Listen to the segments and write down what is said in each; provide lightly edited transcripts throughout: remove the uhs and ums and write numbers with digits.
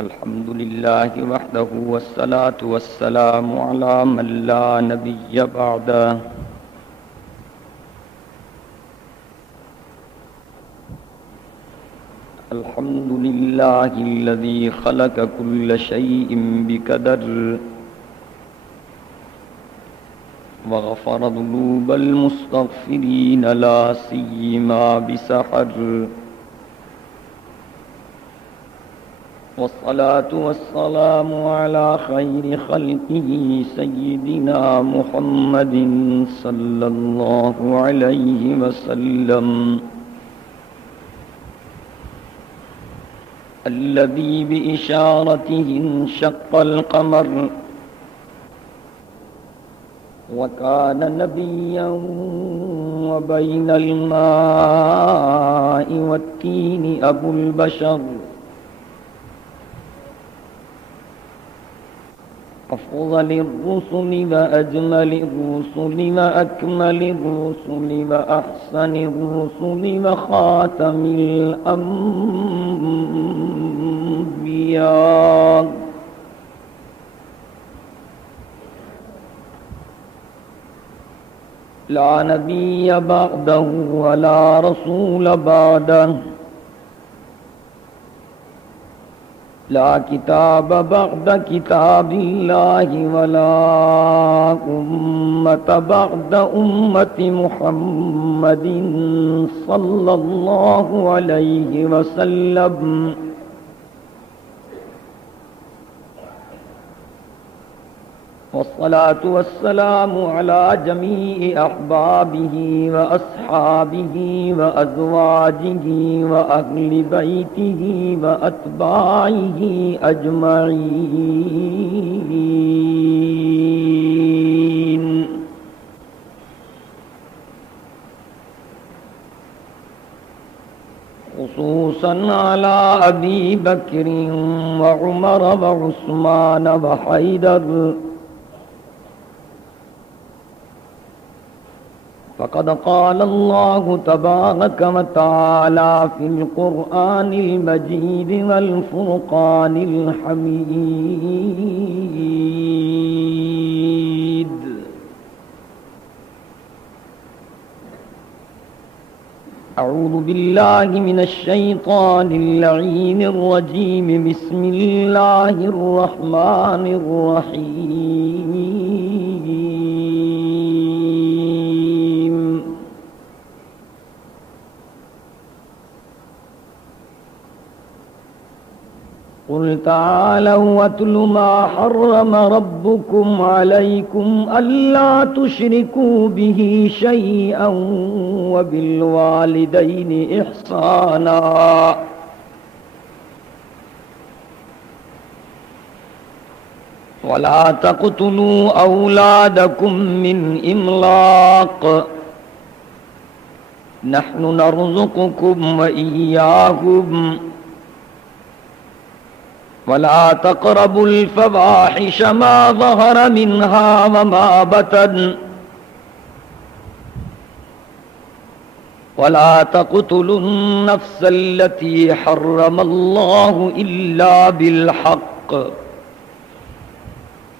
الحمد لله وحده والصلاة والسلام على من لا نبي بعده. الحمد لله الذي خلق كل شيء بقدر وغفر ذنوب المستغفرين لا سيما بسحر. والصلاة والسلام على خير خلقه سيدنا محمد صلى الله عليه وسلم الذي بإشارته انشق القمر وكان نبيا وبين الماء والتين أبو البشر أفضل الرسل وأجمل الرسل وأكمل الرسل وأحسن الرسل وخاتم الأنبياء لا نبي بعده ولا رسول بعده لا كتاب بعد كتاب الله ولا أمة بعد أمة محمد صلى الله عليه وسلم. والصلاة والسلام على جميع أحبابه وأصحابه وأزواجه وأهل بيته وأتباعه أجمعين، خصوصا على أبي بكر وعمر وعثمان وحيدر. فقد قال الله تبارك وتعالى في القرآن المجيد والفرقان الحميد: أعوذ بالله من الشيطان اللعين الرجيم. بسم الله الرحمن الرحيم. قل تعالوا واتل ما حرم ربكم عليكم ألا تشركوا به شيئا وبالوالدين إحسانا ولا تقتلوا أولادكم من إملاق نحن نرزقكم وإياهم ولا تقربوا الفواحش ما ظهر منها وما بطن ولا تقتلوا النفس التي حرم الله إلا بالحق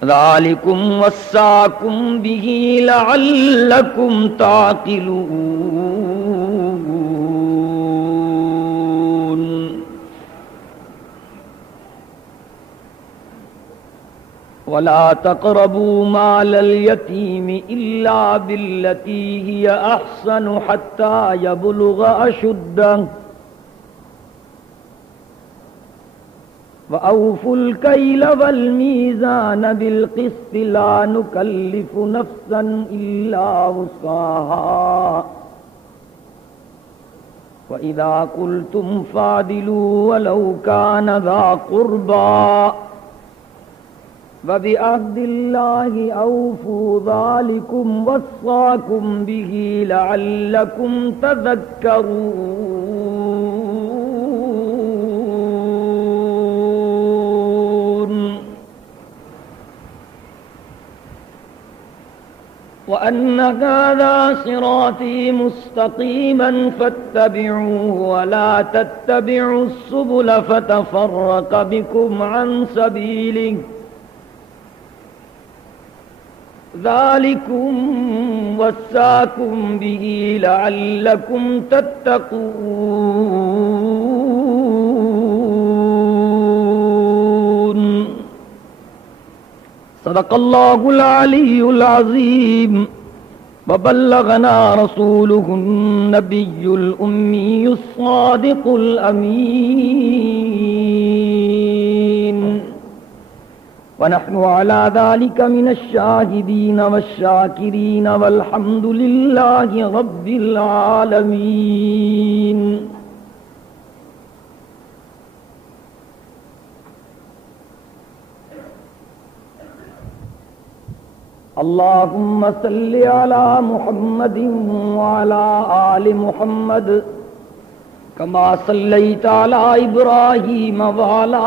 ذلكم وصاكم به لعلكم تعقلون. ولا تقربوا مال اليتيم إلا بالتي هي أحسن حتى يبلغ أشده وأوفوا الكيل والميزان بالقسط لا نكلف نفسا إلا وسعها وإذا قلتم فاعدلوا ولو كان ذا قربى وبعهد الله أوفوا ذلكم وصاكم به لعلكم تذكرون. وأن هذا صراطي مستقيما فاتبعوه ولا تتبعوا السبل فتفرق بكم عن سبيله ذلكم وصاكم به لعلكم تتقون صدق الله العلي العظيم وبلغنا رسوله النبي الأمي الصادق الأمين ونحن على ذلك من الشاهدين والشاكرين والحمد لله رب العالمين اللهم صل على محمد وعلى آل محمد كما صليت على إبراهيم وعلى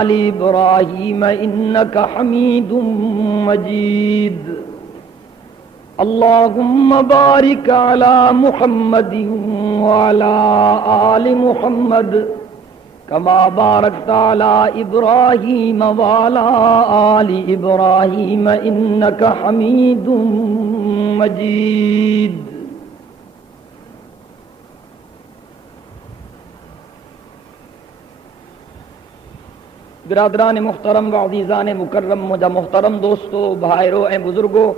آل إبراهيم إنك حميد مجيد اللهم بارك على محمد وعلى آل محمد كما باركت على إبراهيم وعلى آل إبراهيم إنك حميد مجيد बिरादरान मुहतरम व अज़ीज़ान मुकर्रम मुझा मुहतरम दोस्तों भाइरों ए बुजुर्गों,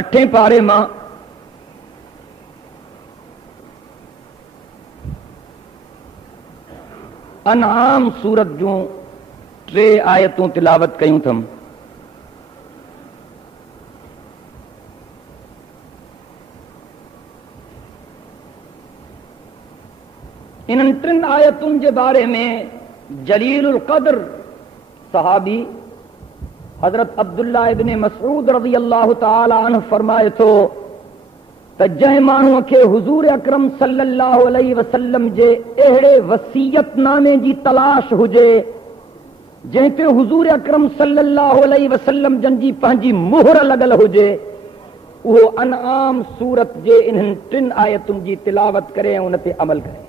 अठे पारे मां अनआम सूरत जूं 3 आयतूं तिलावत कयूं थम। इन 3 आयतुनि जे बारे में जलीलुल क़द्र सहाबी हजरत अब्दुल्ला इब्न मसऊद रज़ियल्लाहु तआला अन्हु फरमाए थो त जंहिं माण्हूअ खे हुज़ूर अकरम सल्लल्लाहु अलैहि वसल्लम जे अहिड़े वसीयतनामे जी तलाश हुजे जंहिं ते हुज़ूर अकरम सल्लल्लाहु अलैहि वसल्लम जन जी पंहिंजी मुहर लॻल हुजे, उहो अनआम सूरत जे इन्हनि 3 आयतुनि जी तिलावत करे ऐं उन ते अमल करे।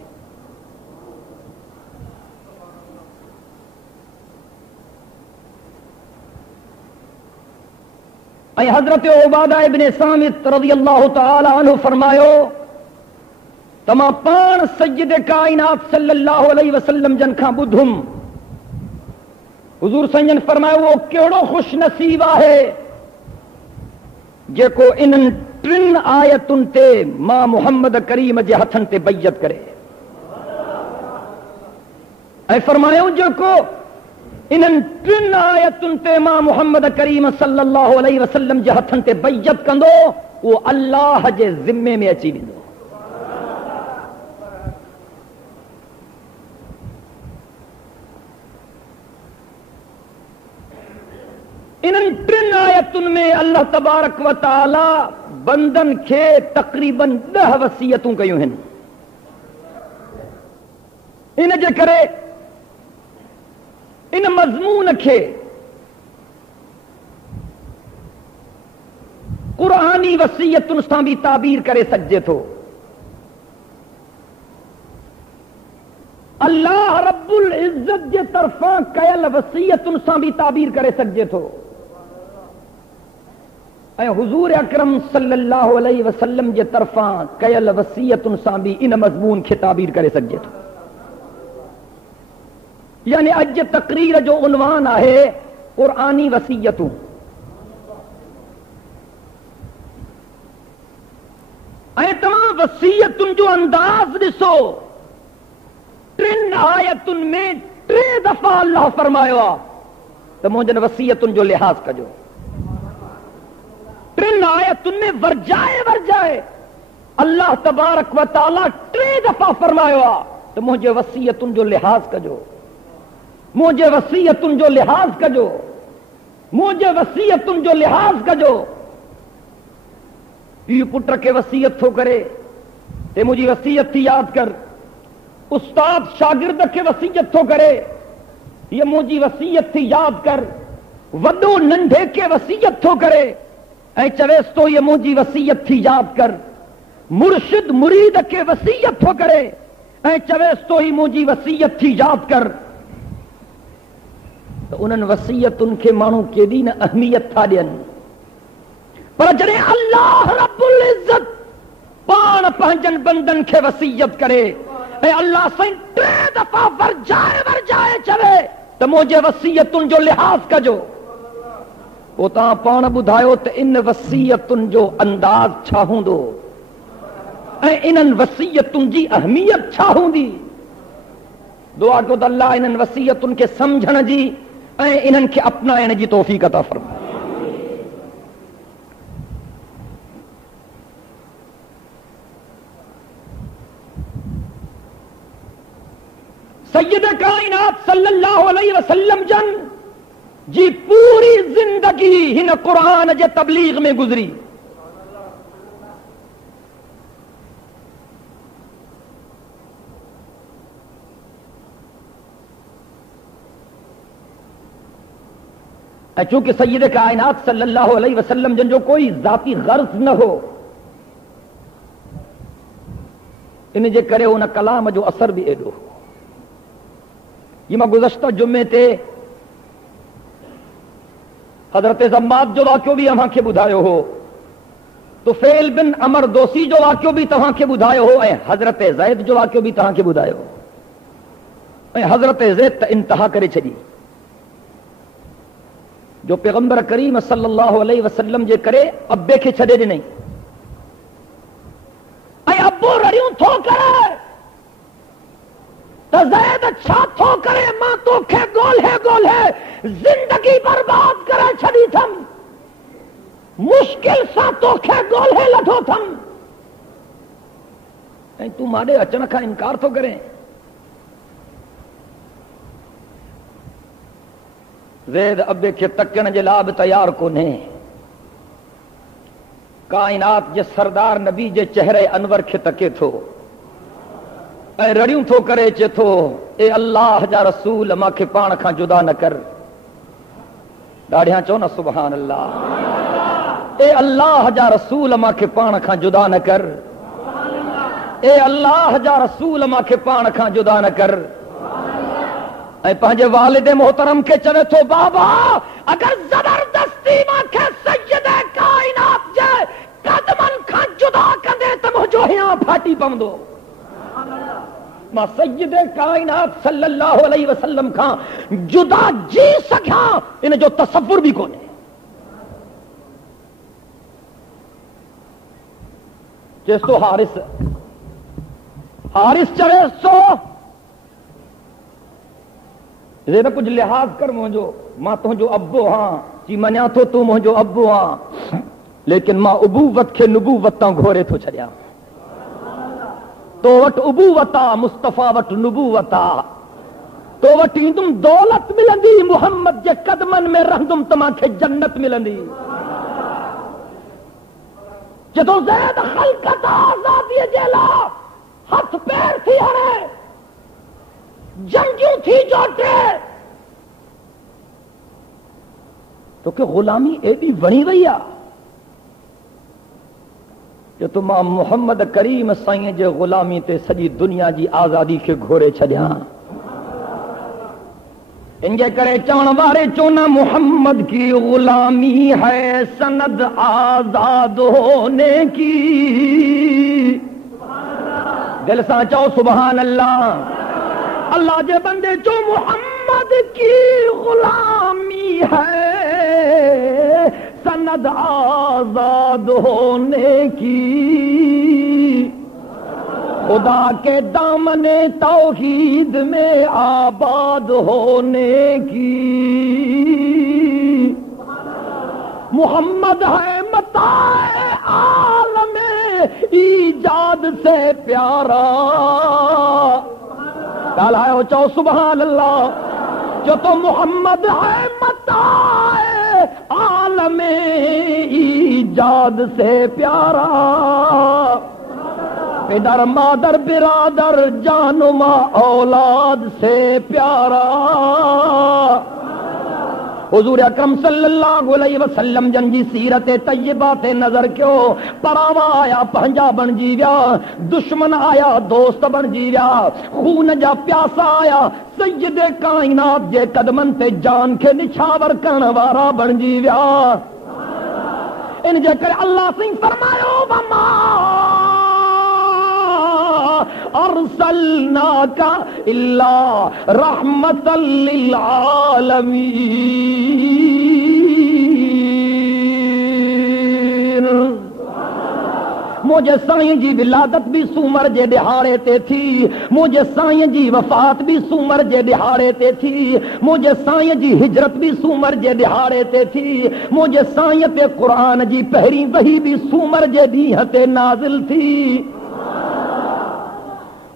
ऐं हज़रत उबादा इब्न सामित रज़ियल्लाहु तआला अन्हु फरमायो त मां पाण सय्यद काइनात सल्लल्लाहु अलैहि वसल्लम जन खां ॿुधुम, हुज़ूर सजन फरमायो वो कहिड़ो खुश नसीब आहे जेको इन्हनि 3 आयतुनि ते मां मुहम्मद करीम जे हथनि ते बैयत करे। ऐं फरमायो जेको इन्हनि 3 आयतुनि ते मां मुहम्मद करीम सल्लल्लाहु अलैहि वसल्लम जे हथनि ते बैयत कंदो उहो अल्लाह जे ज़िम्मे में अची वेंदो। इन्हनि 3 आयतुनि में अल्लाह तबारक व तआला बंदन खे तक़रीबन 10 वसीयतूं कयूं आहिनि। इन जे करे इन मज़मून खे क़ुरानी वसीयतुनि सां भी ताबीर करे सघिजे थो। अल्लाह रब्बुल इज़्ज़त जे तरफ़ां कयल वसीयतुनि सां भी ताबीर करे सघिजे थो ऐं हुज़ूर अकरम सल्लल्लाहु अलैहि वसल्लम जे तरफ़ां कयल वसीयतुनि सां भी इन मज़मून खे ताबीर करे सघिजे थो। यानी अज तकरीर जो उन्वान आहे क़ुरानी वसीयतूं। ऐं तव्हां वसीयतुनि जो अंदाज़ ॾिसो, 3 आयतुनि में 3 दफ़ा अल्लाह फरमायो आहे त मुंहिंजनि वसीयतुनि जो लिहाज़ कजो। 3 आयतुनि में वर्जाए अल्लाह तबारक व तआला 3 दफ़ा फरमायो आहे त मुंहिंजे वसीयतुनि जो लिहाज़ कजो, मुंहिंजे वसीयतुनि जो लिहाज़ कजो, मुंहिंजे वसीयतुनि जो लिहाज़ कजो। पीउ पुट खे वसीयत थो करे ते मुंहिंजी वसीयत थी यादि कर। उस्ताद शागिर्द खे वसीयत थो करे ये मुंहिंजी वसीयत थी याद कर, वॾो नंढे के वसीयत थो करे ऐं चवेसि तो ये मुंहिंजी वसीयत थी याद कर। मुर्शिद मुरीद के वसीयत थो करे ऐं चवेसि तो ही मुंहिंजी वसीयत थी याद कर। तो उन्हनि वसीयतुनि खे माण्हू केॾी न अहमियत था ॾियनि, पर जॾहिं अल्लाह रब्बुल इज़्ज़त पाण पंहिंजनि बंदनि खे वसीयत करे ऐं अल्लाह साईं 3 दफ़ा वरजाए चवे त मुंहिंजे वसीयतुनि जो लिहाज़ कजो, पोइ तव्हां पाण ॿुधायो त इन वसीयतुनि जो अंदाज़ छा हूंदो ऐं इन्हनि वसीयतुनि जी अहमियत छा हूंदी। दुआ कयो त अल्लाह इन्हनि वसीयतुनि खे सम्झण जी ऐं इन्हनि खे अपनाइण जी तौफ़ीक़ अता फ़रमाए। सैयद कायनात सल्लल्लाहु अलैहि वसल्लम जन जी पूरी जिंदगी हिन क़ुरान जे तबलीग में गुज़री। चूंकि सैयद कायनात सल्लल्लाहु अलैहि वसल्लम जन जो कोई ज़ाती गर्ज न हो, इन जे करे उन कलाम जो असर भी एडो हो। ये मां गुज़श्ता जुमे ते हज़रत ज़म्माद जो वाक़ियो भी अव्हांखे ॿुधायो हो, तुफ़ैल बिन अमर दोसी जो वाक़ियो भी तव्हांखे ॿुधायो हो ऐं हज़रत ज़ैद जो वाक़ियो भी तव्हांखे ॿुधायो हो। ऐं हज़रत ज़ैद त इंतहा करे छॾी, जो पैगंबर करीम सल्लल्लाहु अलैहि वसल्लम जे करे अब्बे खे छॾे ॾिनई ऐं अब्बो रड़ियूं थो करे त ज़ैद छा थो करे, मां तोखे ॻोल्हे जिंदगी बर्बाद करे छॾी थम, मुश्किल सां तोखे ॻोल्हे लथो थम ऐं तूं माॾे अचण खां इनकार थो करे। ज़ैद अब्बे खे तकण जे लाइ बि तयार कोन्हे। काइनात जे सरदार नबी जे चेहरे अनवर खे तके थो ऐं रड़ियूं थो करे, अचे थो ए अल्लाह जा रसूल मूंखे पाण खां जुदा न कर। ॾाढियां चओ न सुभान अल्लाह। ए अल्लाह जा रसूल मूंखे पाण खां जुदा न कर, ए अल्लाह जा रसूल मूंखे पाण खां जुदा न कर। ऐं पंहिंजे वालिद मोहतरम खे चवे थो, बाबा अगर जबरदस्ती मूंखे सैयद काइनात जे कदमनि खां जुदा कंदे त मुंहिंजो हियां फाटी पवंदो। मां सैयद काइनात सल्लल्लाहु अलैहि वसल्लम खां जुदा जी सघां, इन जो तसव्वुर भी कोन्हे। चेस तो हारिस चवे सो ज़ेद कुछ लिहाज कर मुंहिंजो, मां तुंहिंजो अब्बो हां, जी मञा थो तूं मुंहिंजो अब्बो हां, लेकिन मां उबूवत खे नुबूवत तां घोरे थो छॾियां। तो वटि उबूवत आ, मुस्तफ़ा वटि नुबूवत आ। तो वटि ईंदुमि दौलत मिलंदी, मुहम्मद जे कदमनि में रहंदुमि त मूंखे जन्नत मिलंदी। जदों ज़ैद ख़ल्क़त आज़ादीअ जे लाइ हथ पैर थी हणे, जंगियूं थी जोटे, तोखे गुलामी एॾी वणी वई आहे जो तूं मां मोहम्मद करीम साईं जे गुलामी ते सॼी दुनिया जी आज़ादी खे घोरे छॾियां। इनजे करे चवण वारे चो न मोहम्मद की गुलामी है सनद आजाद होने की। दिल सां चओ सुभान अल्लाह। अल्लाह जे बंदे जो मोहम्मद की गुलामी है सनद आजाद होने की, खुदा के दामने तौहीद में आबाद होने की। मोहम्मद है मताए आलमे ईजाद से प्यारा। कालायो चौ सुभान अल्लाह। जो तो मोहम्मद है मताए आलमे ईजाद से प्यारा। पिदर मादर बिरादर जानुमा औलाद से प्यारा। हुजूर अकरम सल्लल्लाहु अलैहि वसल्लम जन जी सीरत तय्यबा ते नजर क्यों परावा आया पंजा बन जी विया, दुश्मन आया दोस्त बन जी विया, खून जा प्यासा आया सय्यदे कायनात जे कदमन ते जान के निछावर करण वारा बन जी विया। इन जे करे अल्लाह सिंह फरमायो वमा अरसलनाका इल्ला रहमतल लिल आलमीन। मुझे साईं जी विलादत भी सूमर जे दिहाड़े ते थी, मुझे साईं जी वफात भी सूमर जे दिहाड़े ते थी, मुझे साईं जी हिजरत भी सूमर जे दिहाड़े ते थी, मुझे साईं ते कुरान जी पहिरीं वही भी सूमर जे ॾींहं ते नाज़िल थी।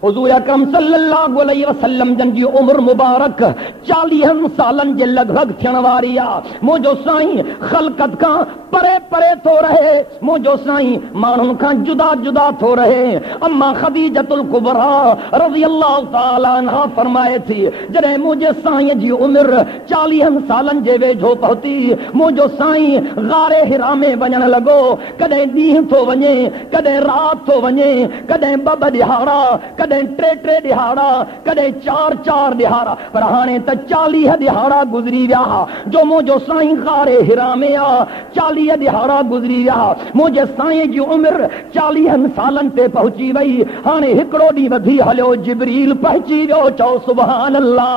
हुजूर अकरम सल्लल्लाहु अलैहि वसल्लम जन जी उम्र मुबारक 40 सालन जे लगभग थियण वारी आहे। मुंहिंजो साईं ख़लक़त खां परे परे थो रहे, मुंहिंजो साईं माण्हुनि खां जुदा जुदा थो रहे। अम्मा ख़दीजतुल कुबरा रज़ियल्लाहु ताला अन्हा फरमाए थी, जॾहिं मुंहिंजे साईं जी उम्र 40 सालन जे वेझो पहुती, मुंहिंजो साईं ग़ारे हिरा में वञण लॻो। कॾहिं ॾींहुं थो वञे, कॾहिं राति थो वञे, कॾहिं ॿ ॾिहाड़ा, कॾहिं टे ॾिहाड़ा, कॾहिं चार ॾिहाड़ा, पर हाणे त 40 ॾिहाड़ा गुज़री विया जो मुंहिंजो साईं ग़ारे हिरा में आहे। 40 ॾिहाड़ा गुज़री विया, मुंहिंजे साईं जी उम्र 40 सालन ते पहुची वई। हाणे हिकिड़ो ॾींहुं वधी हलियो, जिब्रील पहुची वियो। चओ सुभान अल्लाह।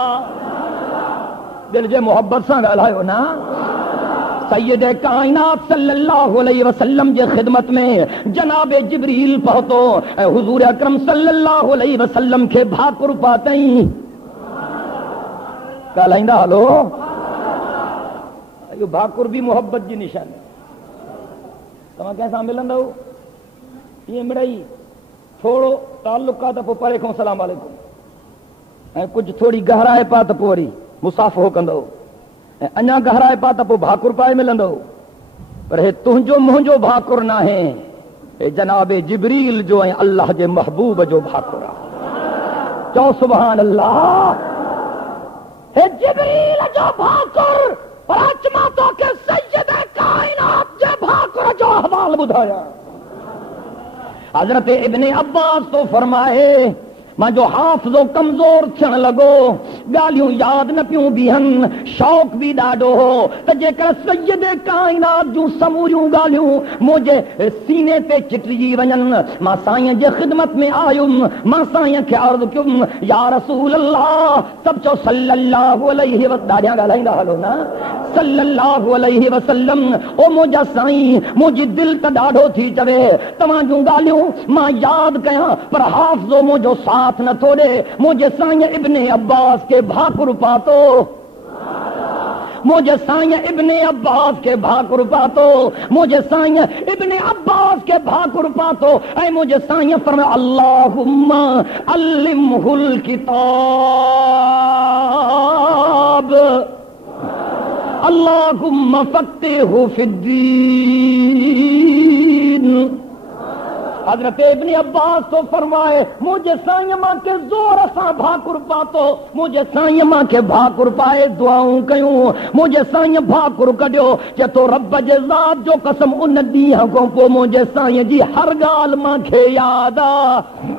दिल जे मोहब्बत सां ॻाल्हायो ना। सैयद कायनात सल्लल्लाहु अलैहि वसल्लम जे ख़िदमत में जनाब जिब्रील पहुतो ऐं हुजूर अकरम सल्लल्लाहु अलैहि वसल्लम खे भाकुर पातई। ॻाल्हाईंदा हलो। इहो भाकुर भी मोहब्बत जी निशानी। तव्हां कंहिंसां मिलंदव ईअं मिड़ई थोरो ताल्लुक आहे त पोइ परे खां सलाम वालेकुम, ऐं कुझु थोरी गहराए पा त पोइ वरी मुसाफ़ो कंदव, ऐं अञा गहराए पा त पोइ भाकुर पाए मिलंदव। पर हे तुंहिंजो मुंहिंजो भाकुर न आहे, हे जनाब जिब्रील जो ऐं अल्लाह जे महबूब जो भाकुर आहे। चओ सुभान अल्लाह। हे जिब्रील जो भाकुर, पर अच मां तोखे सैयद कायनात जे भाकुर जो अहवाल ॿुधायां। हज़रत इब्ने अब्बास तो फरमाए, मां जो हाफ़िज़ो कमज़ोर थियण लॻो, ॻाल्हियूं यादि न पियूं बीहनि, शौक़ बि ॾाढो हो त जेकर सैयद कायनात जूं समूरियूं ॻाल्हियूं मुंहिंजे सीने ते चिटिजी वञनि, मां साईं जे ख़िदमत में आयुमि। मां साईं खे अर्ज़ु कयुमि, या रसूल अल्लाह, सभु चओ सल्लल्लाहु अलैहि वसल्लम। ॾाढियां ॻाल्हाईंदा हलो न। सल्लल्लाहु अलैहि वसल्लम। ओ मुंहिंजा साईं, मुंहिंजी दिलि त ॾाढो थी चवे तव्हां जूं ॻाल्हियूं मां यादि कयां, पर हाफ़िज़ो मुंहिंजो साथ न थो ॾे। मुंहिंजे साईं इब्ने अब्बास के भाकुर पातो, मुंहिंजे साईं इब्ने अब्बास के भाकुर पातो, मुंहिंजे साईं इब्ने अब्बास के भाकुर पातो। ऐं मुंहिंजे साईं फरमाया, अल्लाहुम्मा अल्लिमहुल किताब, अल्लाहुम्मा फ़क़्क़िहु फ़िद्दीन। हज़रत इब्ने अब्बास तो फरमाए, मुंहिंजे साईं मां के ज़ोर सां भाकुर पातो, मुंहिंजे साईं मां के भाकुर पाए दुआऊं कयूं, मुंहिंजे साईं भाकुर कढियो। चए थो रब जे ज़ात जो कसम, उन ॾींहं खां पोइ मुंहिंजे साईं जी हर ॻाल्हि मूंखे यादि आहे।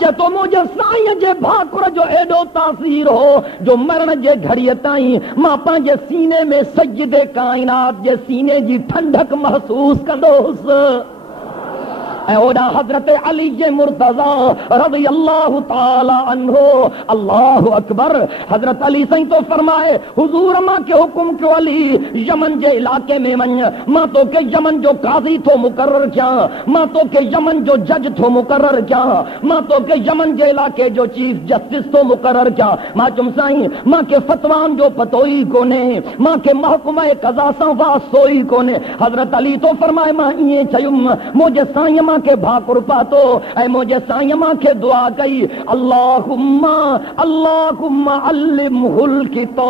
चए थो मुंहिंजे साईं जे भाकुर जो एॾो तासीर हो जो मरण जे घड़ीअ ताईं मां पंहिंजे सीने में सजदे कायनात जे सीने जी ठंडक महसूस कंदो हुउसि। ऐं ओॾा हज़रत अली जे मुर्तज़ा रज़ियल्लाहु ताला अन्हु, अल्लाहु अकबर। हज़रत अली साईं तो फरमाए, हुज़ूर मां के हुकुम कयो, अली यमन जे इलाके में वञ, मां तोखे यमन जो काज़ी थो मुक़रर कयां, मां तोखे यमन जो जज थो मुक़रर कयां, मां तोखे यमन जे इलाके जो चीफ जस्टिस थो मुक़रर कयां। मां चयुमि साईं, मां के फतवान जो पतो ई कोन्हे, मां के महकुमा क़ज़ा सां वास्तो ई कोन्हे। हज़रत अली तो फरमाए, मां ईअं चयुमि, मुंहिंजे साईं मां के भाकुर पातो ऐं मुंहिंजे साईं मां खे दुआ कई, अल्लाहुम्मा अल्लाहुम्मा अल्लिमहुल किताब,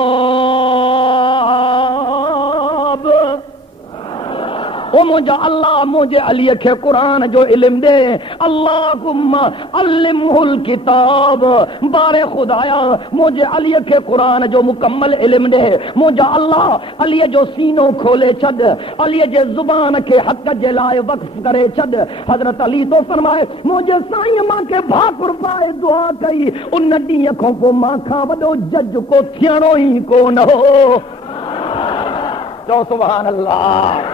ओ मुंहिंजा अल्लाह मुंहिंजे अलीअ खे क़ुरान जो इल्म दे। अल्लाहुम्मा अल्लिमहुल किताब, बारे खुदाया मुंहिंजे अलीअ खे क़ुरान जो मुकम्मल इल्म दे। मुंहिंजा अल्लाह अलीअ जो सीनो खोले छॾ, अलीअ जे ज़ुबान खे हक़ जे लाइ वक़्फ़ करे छॾ। हज़रत अली तो फरमाए मुंहिंजे साईं मूंखे भाकुर पाए दुआ कई, उन ॾींहं खां पोइ मां खां वॾो जज को थियणो ई कोन हो। चओ सुभान अल्लाह।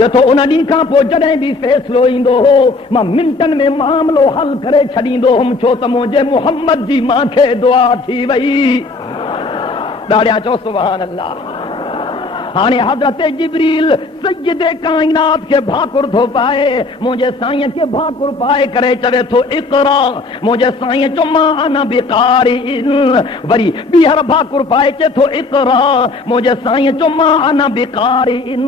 चथो उन ॾींहं खां पोइ जॾहिं बि फ़ैसिलो ईंदो हो मां मिंटनि में मामिलो हल करे छॾींदो हुउमि, छो त मुंहिंजे मुहम्मद जी मूंखे दुआ थी वई। ॾाढिया चओ सुभान अल्लाह। हाणे हज़रत जिब्रील सज्जदे काइनात के भाकुर थो पाए, मुंहिंजे साईं खे भाकुर पाए करे चवे थो इक़रा। मुंहिंजे साईं चो मां अना बिक़ारिइन। वरी ॿीहर भाकुर पाए चे थो इक़रा। मुंहिंजे साईं चो मां अना बिक़ारिइन।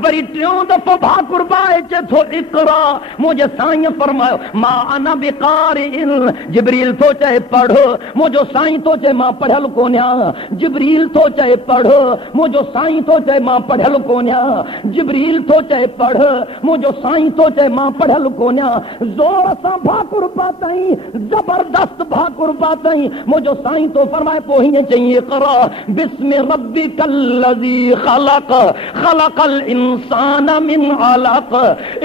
वरी टियों दफ़ो भाकुर पाए चे थो इक़रा। मुंहिंजे साईं फरमायो मां अना बिक़ारिइन। जिब्रील थो चए पढ़, मुंहिंजो साईं थो चए मां पढ़ियल कोन्या। जिब्रील थो चए पढ़, मुंहिंजो साईं थो चए मां पढ़ियल कोन्या। जिब्रील थो चए पढ़, मुंहिंजो साईं थो चए मां पढ़ियल कोन्या। ज़ोर सां भाकुर पातई, ज़बरदस्त भाकुर पातई। मुंहिंजो साईं तो फरमाए पोइ हीअं चई इक़रा बिस्मि रब्बिकल लज़ी ख़लक़ ख़लक़ल इंसान मिन अलक़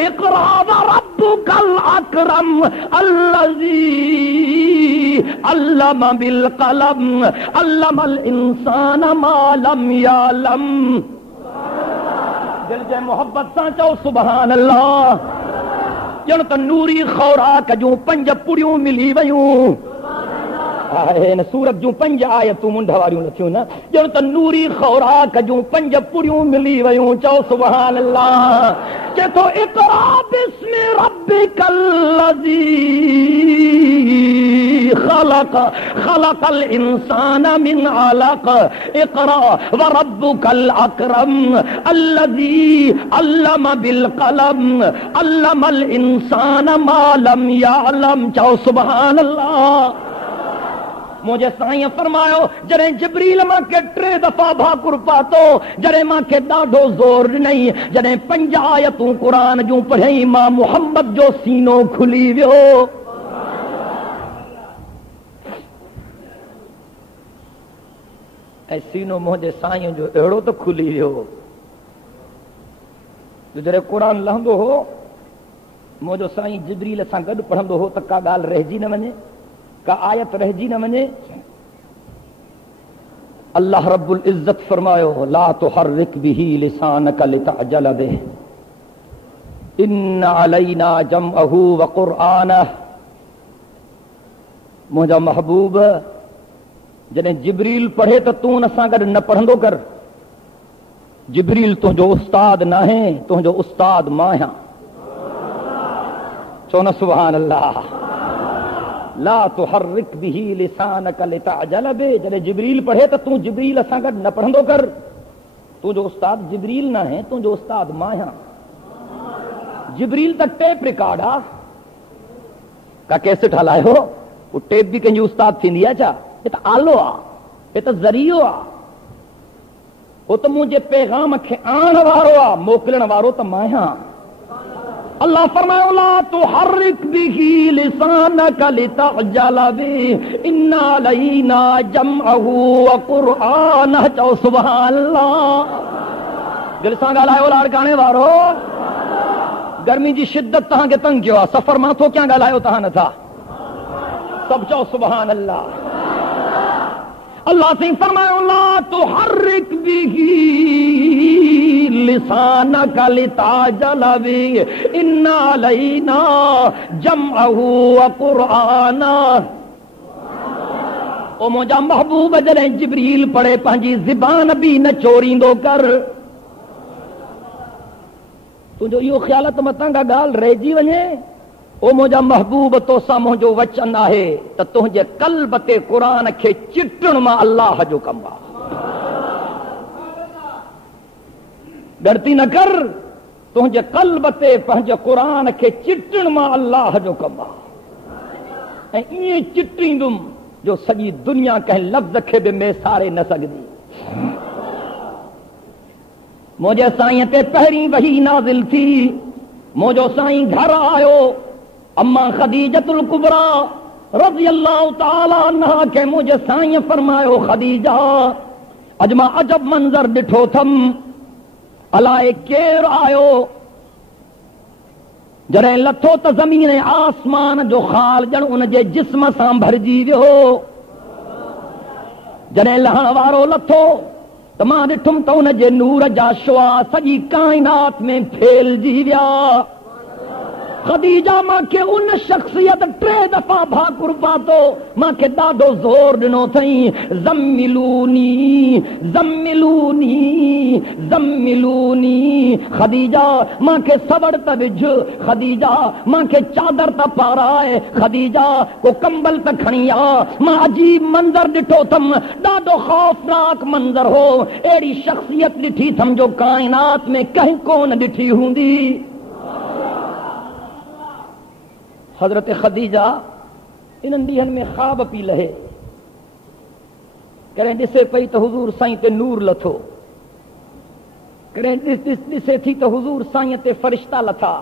इक़रा व रब्बुकल अकरम अल्लज़ी अल्लम बिल क़लम अल्लमल इंसान मा लम यअलम। दिल जे मोहब्बत सां चओ सुभान अल्लाह। ॼण त नूरी ख़ौराक जूं 5 पुड़ियूं मिली वयूं। हिन सूरत जूं 5 आयतूं मुंड वारियूं लथियूं न, ॼण त नूरी ख़ौराक जूं 5 पुड़ियूं मिली वयूं। चओ सुभान अल्लाह। चए थो इक़रा बिस्मि रब्बिकल लज़ी ख़लक़ ख़लक़ल इंसान मिन अलक़ इक़रा व रब्बुकल अकरम अल्लज़ी अल्लम बिल क़लम अल्लमल इंसान मा लम यअलम। चओ सुभान अल्लाह। मुंहिंजे साईं फरमायो जॾहिं जिब्रील मूंखे 3 दफ़ा भाकुर पातो, जॾहिं मूंखे ॾाढो ज़ोर ॾिनई, जॾहिं 5 आयतूं क़ुरान जूं पढ़ियई, मां मुहम्मद जो सीनो खुली वियो। ऐं सीनो मुंहिंजे साईं जो अहिड़ो त खुली वियो जो जॾहिं क़ुरान लहंदो हो मुंहिंजो साईं जिब्रील सां गॾु पढ़ंदो हो त का ॻाल्हि रहिजी न वञे, का आयत रहिजी न वञे। अल्लाह रब्बुल इज़्ज़त फरमायो ला तुहर्रिक बिही लिसानक लितअजल बिह इन्न अलैना जमअहू व क़ुरआनह। मुंहिंजा महबूब जॾहिं जिब्रील पढ़े त तूं हुन सां गॾु न पढ़ंदो कर। जिब्रील तुंहिंजो उस्ताद न आहे, तुंहिंजो उस्ताद मां आहियां। चओ न सुभान अल्लाह। ला तुहर्रिक बिही लिसानक लितअजल बिह। जॾहिं जिब्रील पढ़े त तूं जिब्रील सां गॾु न पढ़ंदो कर। तुंहिंजो उस्ताद जिब्रील न आहे, तुंहिंजो उस्ताद मां आहियां। जिब्रील त टेप रिकॉर्ड आहे, का कैसेट हलायो, वो टेप भी कंहिंजी उस्ताद थींदी आहे छा? ये त आलो आहे, ये त ज़रियो आहे। वो त मुंहिंजे पैगाम खे आणण वारो आहे, मोकिलण वारो त मां आहियां। अल्लाह फरमायो ला तुहर्रिक बिही लिसानक लितअजल बिह इन्ना अलैना जमअहू व क़ुरआनह। चओ सुभान अल्लाह। दिल सां ॻाल्हायो लाड़काणे वारो। गर्मी जी शिद्दत तव्हांखे तंग कयो आहे, सफ़र मां थो क्या ॻाल्हायो तव्हां नथा। सभु चओ सुभान अल्लाह। अल्लाह साईं फरमायो ला तुहर्रिक बिही लिसानक लितअजल बिह इन्ना अलैना जमअहू व क़ुरआनह। ओ मुंहिंजा महबूब जॾहिं जिब्रील पढ़े पंहिंजी ज़बान बि न चोरींदो कर। तुंहिंजो इहो ख़्याल त मतां का ॻाल्हि रहिजी वञे। ओ मुंहिंजा महबूब तोसां मुंहिंजो वचन आहे त तुंहिंजे क़ल्ब ते क़ुरान खे चिटण मां अल्लाह जो कमु आहे। ॻणती न कर, तुंहिंजे क़ल्ब ते पंहिंजे क़ुरान खे चिटण मां अल्लाह जो कमु आहे। ऐं ईअं चिटींदुमि जो सॼी दुनिया कंहिं लफ़्ज़ खे बि मेसारे न सघंदी। मुझे साईं ते पहिरीं वही नाज़िल थी। मुझो साईं घर आयो, अम्मा खदीजतुल कुबरा रज़ी अल्लाह ताला अन्हा के मुझे साईं फरमायो, खदीजा अज मां अजब मंजर ॾिठो थम, अलाए केर आयो। जॾहिं लथो त ज़मीन आसमान जो ख़ाल ॼण उन जे जिस्म सां भरिजी वियो। जॾहिं लहण वारो लथो त मां ॾिठुमि त उन जे नूर जा शुआ सॼी काइनात में फैलजी विया। खदीजा मांखे उन शख्सियत 3 दफ़ा भाकुर पातो, मांखे ॾाढो ज़ोर ॾिनो अथई, ज़म्मिलूनी ज़म्मिलूनी ज़म्मिलूनी। खदीजा मांखे सवड़ त विझ, खदीजा मांखे चादर त पाराए, खदीजा को कंबल त खणी आ। मां अजीब मंज़र ॾिठो अथमि, ॾाढो खौफ़नाक मंज़र हो। अहिड़ी शख्सियत ॾिठी अथमि जो काइनात में कंहिं कोन ॾिठी हूंदी। हज़रत ख़दीजा इन्हनि ॾींहंनि में ख़्वाब पई लहे। कॾहिं ॾिसे पई त हुज़ूर साईं ते नूर लथो, कॾहिं ॾिसे थी त हुज़ूर साईं ते फ़रिश्ता लथा,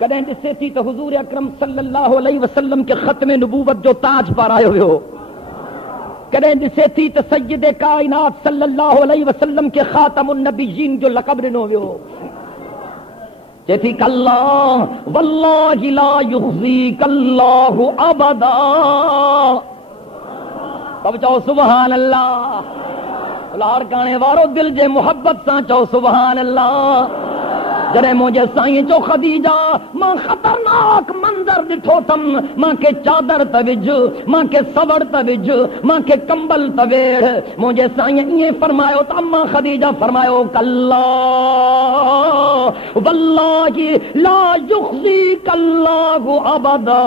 कॾहिं ॾिसे थी त हुज़ूर अकरम सल्लल्लाहु अलैहि वसल्लम खे ख़त्म नबूवत जो ताज पारायो वियो, कॾहिं ॾिसे थी त सय्यद काइनात सल्लल्लाहु अलैहि वसल्लम खे ख़ातमुन नबिय्यीन जो लक़ब ॾिनो वियो। चेथी कल्ला वल्लाहि ला युख़ज़ीकल्लाहु अबदा। तब चओ सुभान अल्लाह। लार काने वारो दिल जे मोहब्बत सां चओ सुभान अल्लाह। जॾहिं मुंहिंजे साईं चओ खदीजा मां ख़तरनाक मंज़र ॾिठो अथमि, मांखे चादर त विझ, मांखे सवड़ त विझ, मांखे कंबल त वेड़। मुंहिंजे साईं ईअं फरमायो त अम्मा खदीजा फरमायो, कल्ला वल्लाहि ला युख़ज़ीकल्लाहु अबदा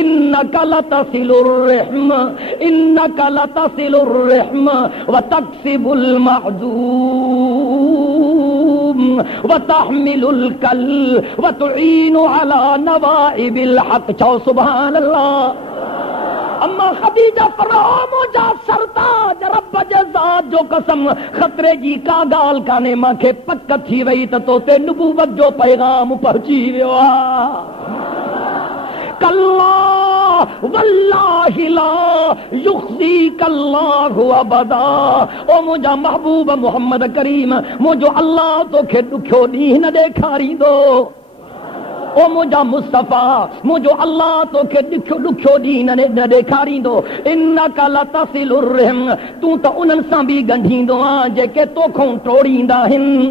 इन्नका लतसिलुर रहम इन्नका लतसिलुर रहम व तक्सिबुल मअज़ूम व तहमिलुल कल व तुईनु अला नवाइबिल हक। चओ सुभान अल्लाह। अम्मा खदीजा फरमाओ, मुंहिंजा सरताज रब जे ज़ात जो कसम, ख़तरे जी का ॻाल्हि कान्हे, मूंखे पक थी वई त तोते नबूवत जो पैगाम पहुची वियो आहे। कल्ला वल्लाहि ला युख़ज़ीकल्लाहु अबदा। ओ मुंहिंजा महबूब मोहम्मद करीम, मुंहिंजो अल्लाह तोखे ॾुखियो ॾींहुं न ॾेखारींदो। ओ मुंहिंजा मुस्तफ़ा, मुंहिंजो अल्लाह तोखे ॾुखियो ॾींहुं न ॾेखारींदो। इन्नका लतसिलुर रहम, तूं त उन्हनि सां बि ॻंढींदो आहीं जेके तोखां टोड़ींदा आहिनि।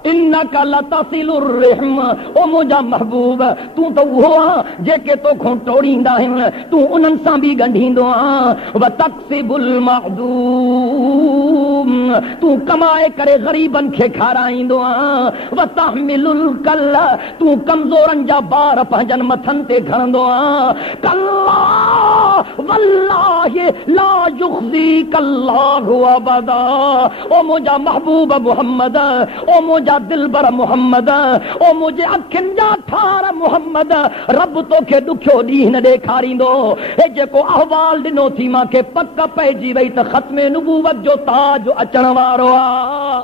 इन्नका लतसिलुर रहम, ओ मुंहिंजा महबूब, तूं त उहो आहे जेके तोखां टोड़ींदा आहिनि, तूं उन्हनि सां बि ॻंढींदो आहीं। व तक्सिबुल मअदूम, तूं कमाए करे ग़रीबनि खे खाराईंदो आहीं। व तहमिलुल कल, तूं कमज़ोरनि जा ॿार पंहिंजनि मथनि ते खणंदो आहीं। कल्ला वल्लाहि ला युख़ज़ीकल्लाहु अबदा। ओ मुंहिंजा महबूब मोहम्मद, ओ मुंहिंजा दिलबर मोहम्मद, ओ मुंहिंजे अखियुनि जा ठार मोहम्मद, रब तोखे ॾुखियो ॾींहुं न ॾेखारींदो। हे जेको अहवाल ॾिनो थी, मूंखे पक पइजी वई त ख़त्मे नबूवत जो ताज अचण वारो आहे।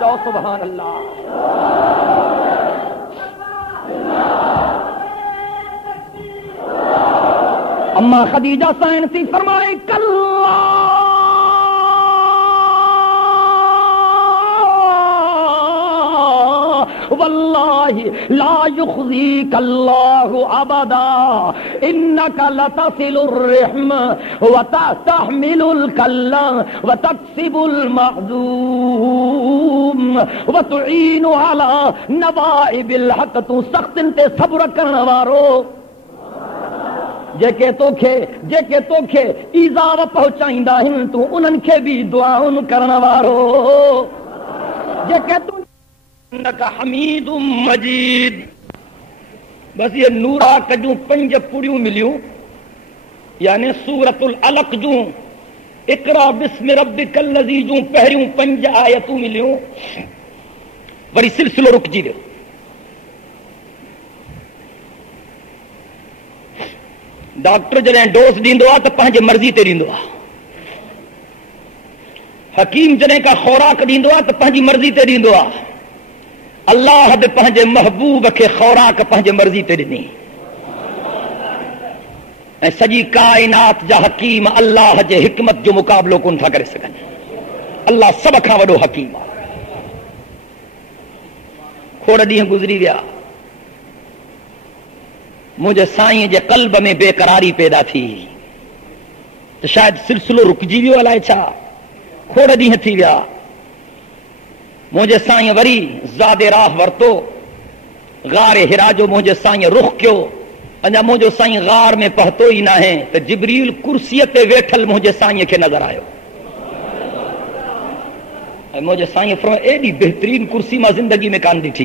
चओ सुभान अल्लाह। अम्मा खदीजा साईं थी फरमाए, कल्ला वल्लाहि ला युख़ज़ीकल्लाहु अबदा इन्नका लतसिलुर रहम व तहमिलुल कल व तक्सिबुल मअज़ूम व तुईनु अला नवाइबिल हक। तूं सख़्तनि ते सब्र करण वारो, जेके तोखे ईज़ाव पहुचाईंदा आहिनि, तूं उन्हनि खे बि दुआउनि करण वारो, जेके तूं इन्नका हमीदुम मजीद। बस ये नूरा कजूं 5 पुड़ियूं मिलियूं, यानी सूरतुल अलक जूं इक़रा बिस्मि रब्बिकल लज़ी जूं पहिरियों 5 आयतूं मिलियूं। वरी सिलसिलो रुकजी वियो। डॉक्टर जॾहिं डोज़ ॾींदो आहे त पंहिंजे मर्ज़ी ते ॾींदो आहे। हकीम जॾहिं का ख़ौराक ॾींदो आहे त पंहिंजी मर्ज़ी ते ॾींदो आहे। अल्लाह बि पंहिंजे महबूब खे ख़ौराक पंहिंजे मर्ज़ी ते ॾिनी ऐं सॼी काइनात जा हकीम अल्लाह जे हिकमत जो मुक़ाबिलो कोन था करे सघनि। अल्लाह सभ खां वॾो हकीम आहे। खोड़ ॾींहं गुज़री विया, मुंहिंजे साईं जे क़ल्ब में बेक़रारी पैदा थी त शायदि सिलसिलो रुकिजी वियो, अलाए छा। खोड़ ॾींहं थी विया, मुंहिंजे साईं वरी ज़ादे राह वरितो, ग़ारे हिरा जो मुंहिंजे साईं रुख कयो। अञा मुंहिंजो साईं ग़ार में पहुतो ई न आहे त जिब्रील कुर्सीअ ते वेठल मुंहिंजे साईं खे नज़र आयो ऐं मुंहिंजे साईं फरमायो, एॾी बहितरीन कुर्सी मां ज़िंदगी में कान ॾिठी।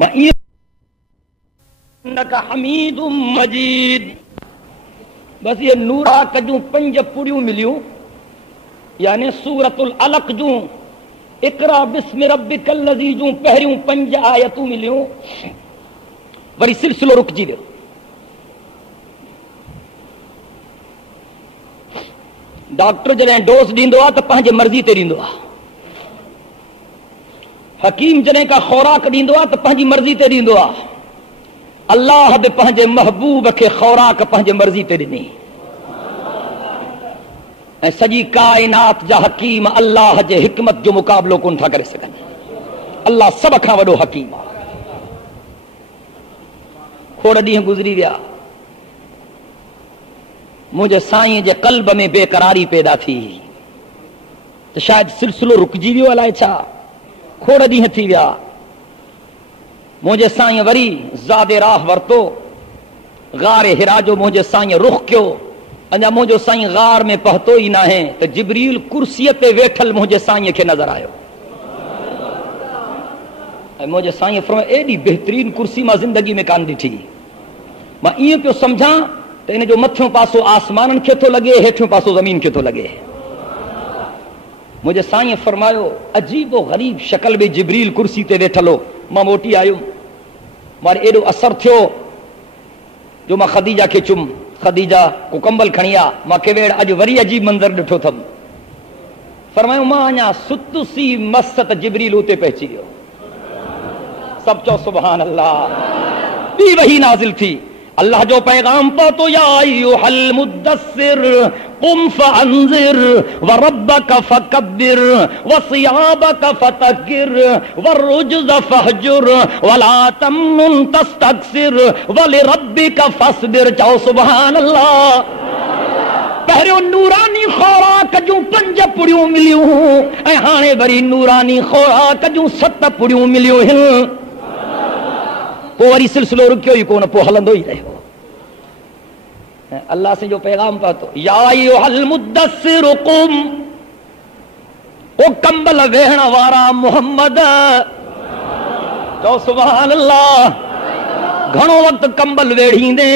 मां हमीदुम मजीद, बस ये नूराक जूं 5 पुड़ियूं मिलियूं, यानी सूरतुल अलक जूं इकरा बिस्मि रब्बिकल लज़ी जूं पहिरियों 5 आयतूं मिलियूं, वरी सिलसिलो रुकिजी वियो। डॉक्टर जॾहिं डोज़ ॾींदो आहे त पंहिंजे मर्ज़ी ते ॾींदो आहे। हकीम जॾहिं का ख़ौराक ॾींदो आहे त पंहिंजी मर्ज़ी ते ॾींदो आहे। अल्लाह बि पंहिंजे महबूब खे ख़ौराक पंहिंजे मर्ज़ी ते ॾिनी ऐं सॼी काइनात जा हकीम अल्लाह जे हिकमत जो मुक़ाबिलो कोन था करे सघनि। अल्लाह सभ खां वॾो हकीम आहे। खोड़ ॾींहं गुज़री विया, मुंहिंजे साईं जे क़ल्ब में बेक़रारी पैदा थी त शायदि सिलसिलो रुकिजी वियो, अलाए छा। खोड़ ॾींहं थी विया, मुंहिंजे साईं वरी ज़ादे राह वरितो, ग़ारे हिरा जो मुंहिंजे साईं रुख कयो। अञा मुंहिंजो साईं ग़ार में पहुतो ई न आहे त जिब्रील कुर्सीअ ते वेठल मुंहिंजे साईं खे नज़र आयो ऐं मुंहिंजे साईं फरमायो, एॾी बहितरीन कुर्सी मां ज़िंदगी में कान ॾिठी। मां ईअं पियो सम्झां त इन जो मथियों पासो आसमाननि खे थो लॻे, हेठियों पासो ज़मीन खे थो लॻे। मुंहिंजे साईं फरमायो, अजीबो ग़रीब शक्ल में जिब्रील कुर्सी ते वेठल हो। मां मोटी आयुमि, मां एॾो असरु थियो जो मां ख़दीजा खे चुम, ख़दीजा को कंबल खणी आ। मां केवेड़ अॼु वरी अजीब मंज़र ॾिठो अथमि। फरमायो, मां अञा सुतुसी मस त जिब्रील उते पहुची वियो। सब चओ सुभान अल्लाह। ॿी वही नाज़िल थी, अल्लाह जो पैगाम पहुतो, या अय्युहल मुद्दस्सिर कुम फअंज़िर व रब्बक फकब्बिर व सियाबक फतक्किर व रुज्ज़ फहजुर व ला तमनुन तस्तक्सिर व लिरब्बिक फस्बिर। चओ सुभान अल्लाह। पहिरियों नूरानी ख़ौराक जूं 5 पुड़ियूं मिलियूं ऐं हाणे वरी नूरानी ख़ौराक जूं 7 पुड़ियूं मिलियूं आहिनि। पोइ वरी सिलसिलो रुकियो ई कोन, पोइ हलंदो ई रहियो। अल्लाह से जो पैगाम पहुतो, या अय्युहल मुद्दस्सिर कुम, ओ कंबल वेहण वारा मोहम्मद। चओ सुभान अल्लाह। घणो वक़्तु कंबल वेढ़ींदे,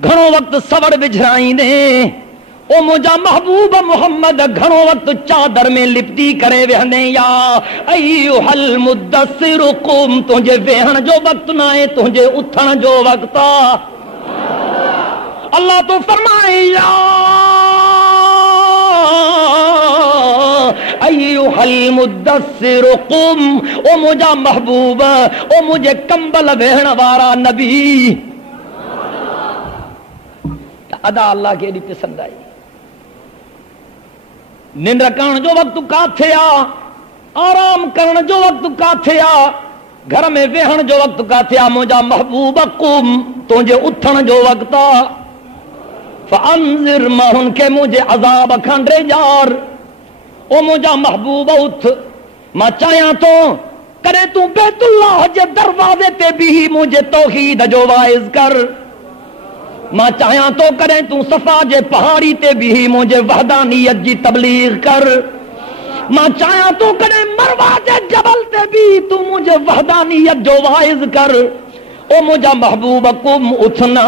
घणो वक़्तु सवड़ विझराईंदे, ओ मुंहिंजा महबूब मोहम्मद घणो वक़्तु चादर में लिपटी करे वेहंदे। या अय्युहल मुद्दस्सिर कुम, तुंहिंजे वेहण जो वक़्तु न आहे, तुंहिंजे उथण जो वक़्तु आहे। अल्लाह तो फरमाए, या अय्युहल मुद्दस्सिर कुम, ओ मुंहिंजा महबूब, ओ मुंहिंजे कंबल वेहण वारा नबी। अदा अल्लाह खे एॾी पसंदि आई। निंड करण जो वक़्तु काथे आ, आराम करण जो वक़्तु काथे आ, घर में वेहण जो वक़्तु काथे आ। मुंहिंजा महबूब कुम, तुंहिंजे उथण जो वक़्तु आ। फअंज़िर, मां हुनखे मुंहिंजे अज़ाब खां ॾेजार। ओ मुंहिंजा महबूब उथ, मां चाहियां थो कॾहिं तूं बैतुल्लाह जे दरवाज़े ते बीही मुंहिंजे तौहीद जो वाइज़ कर। मां चाहियां थो कॾहिं तूं सफ़ा जे पहाड़ी ते बीही मुंहिंजे वहदानियत जी तबलीग कर। मां चाहियां थो कॾहिं मरवा जे जबल ते बीही तूं मुंहिंजे वहदानियत जो वाइज़ कर। ओ मुंहिंजा महबूब कुम, उथना।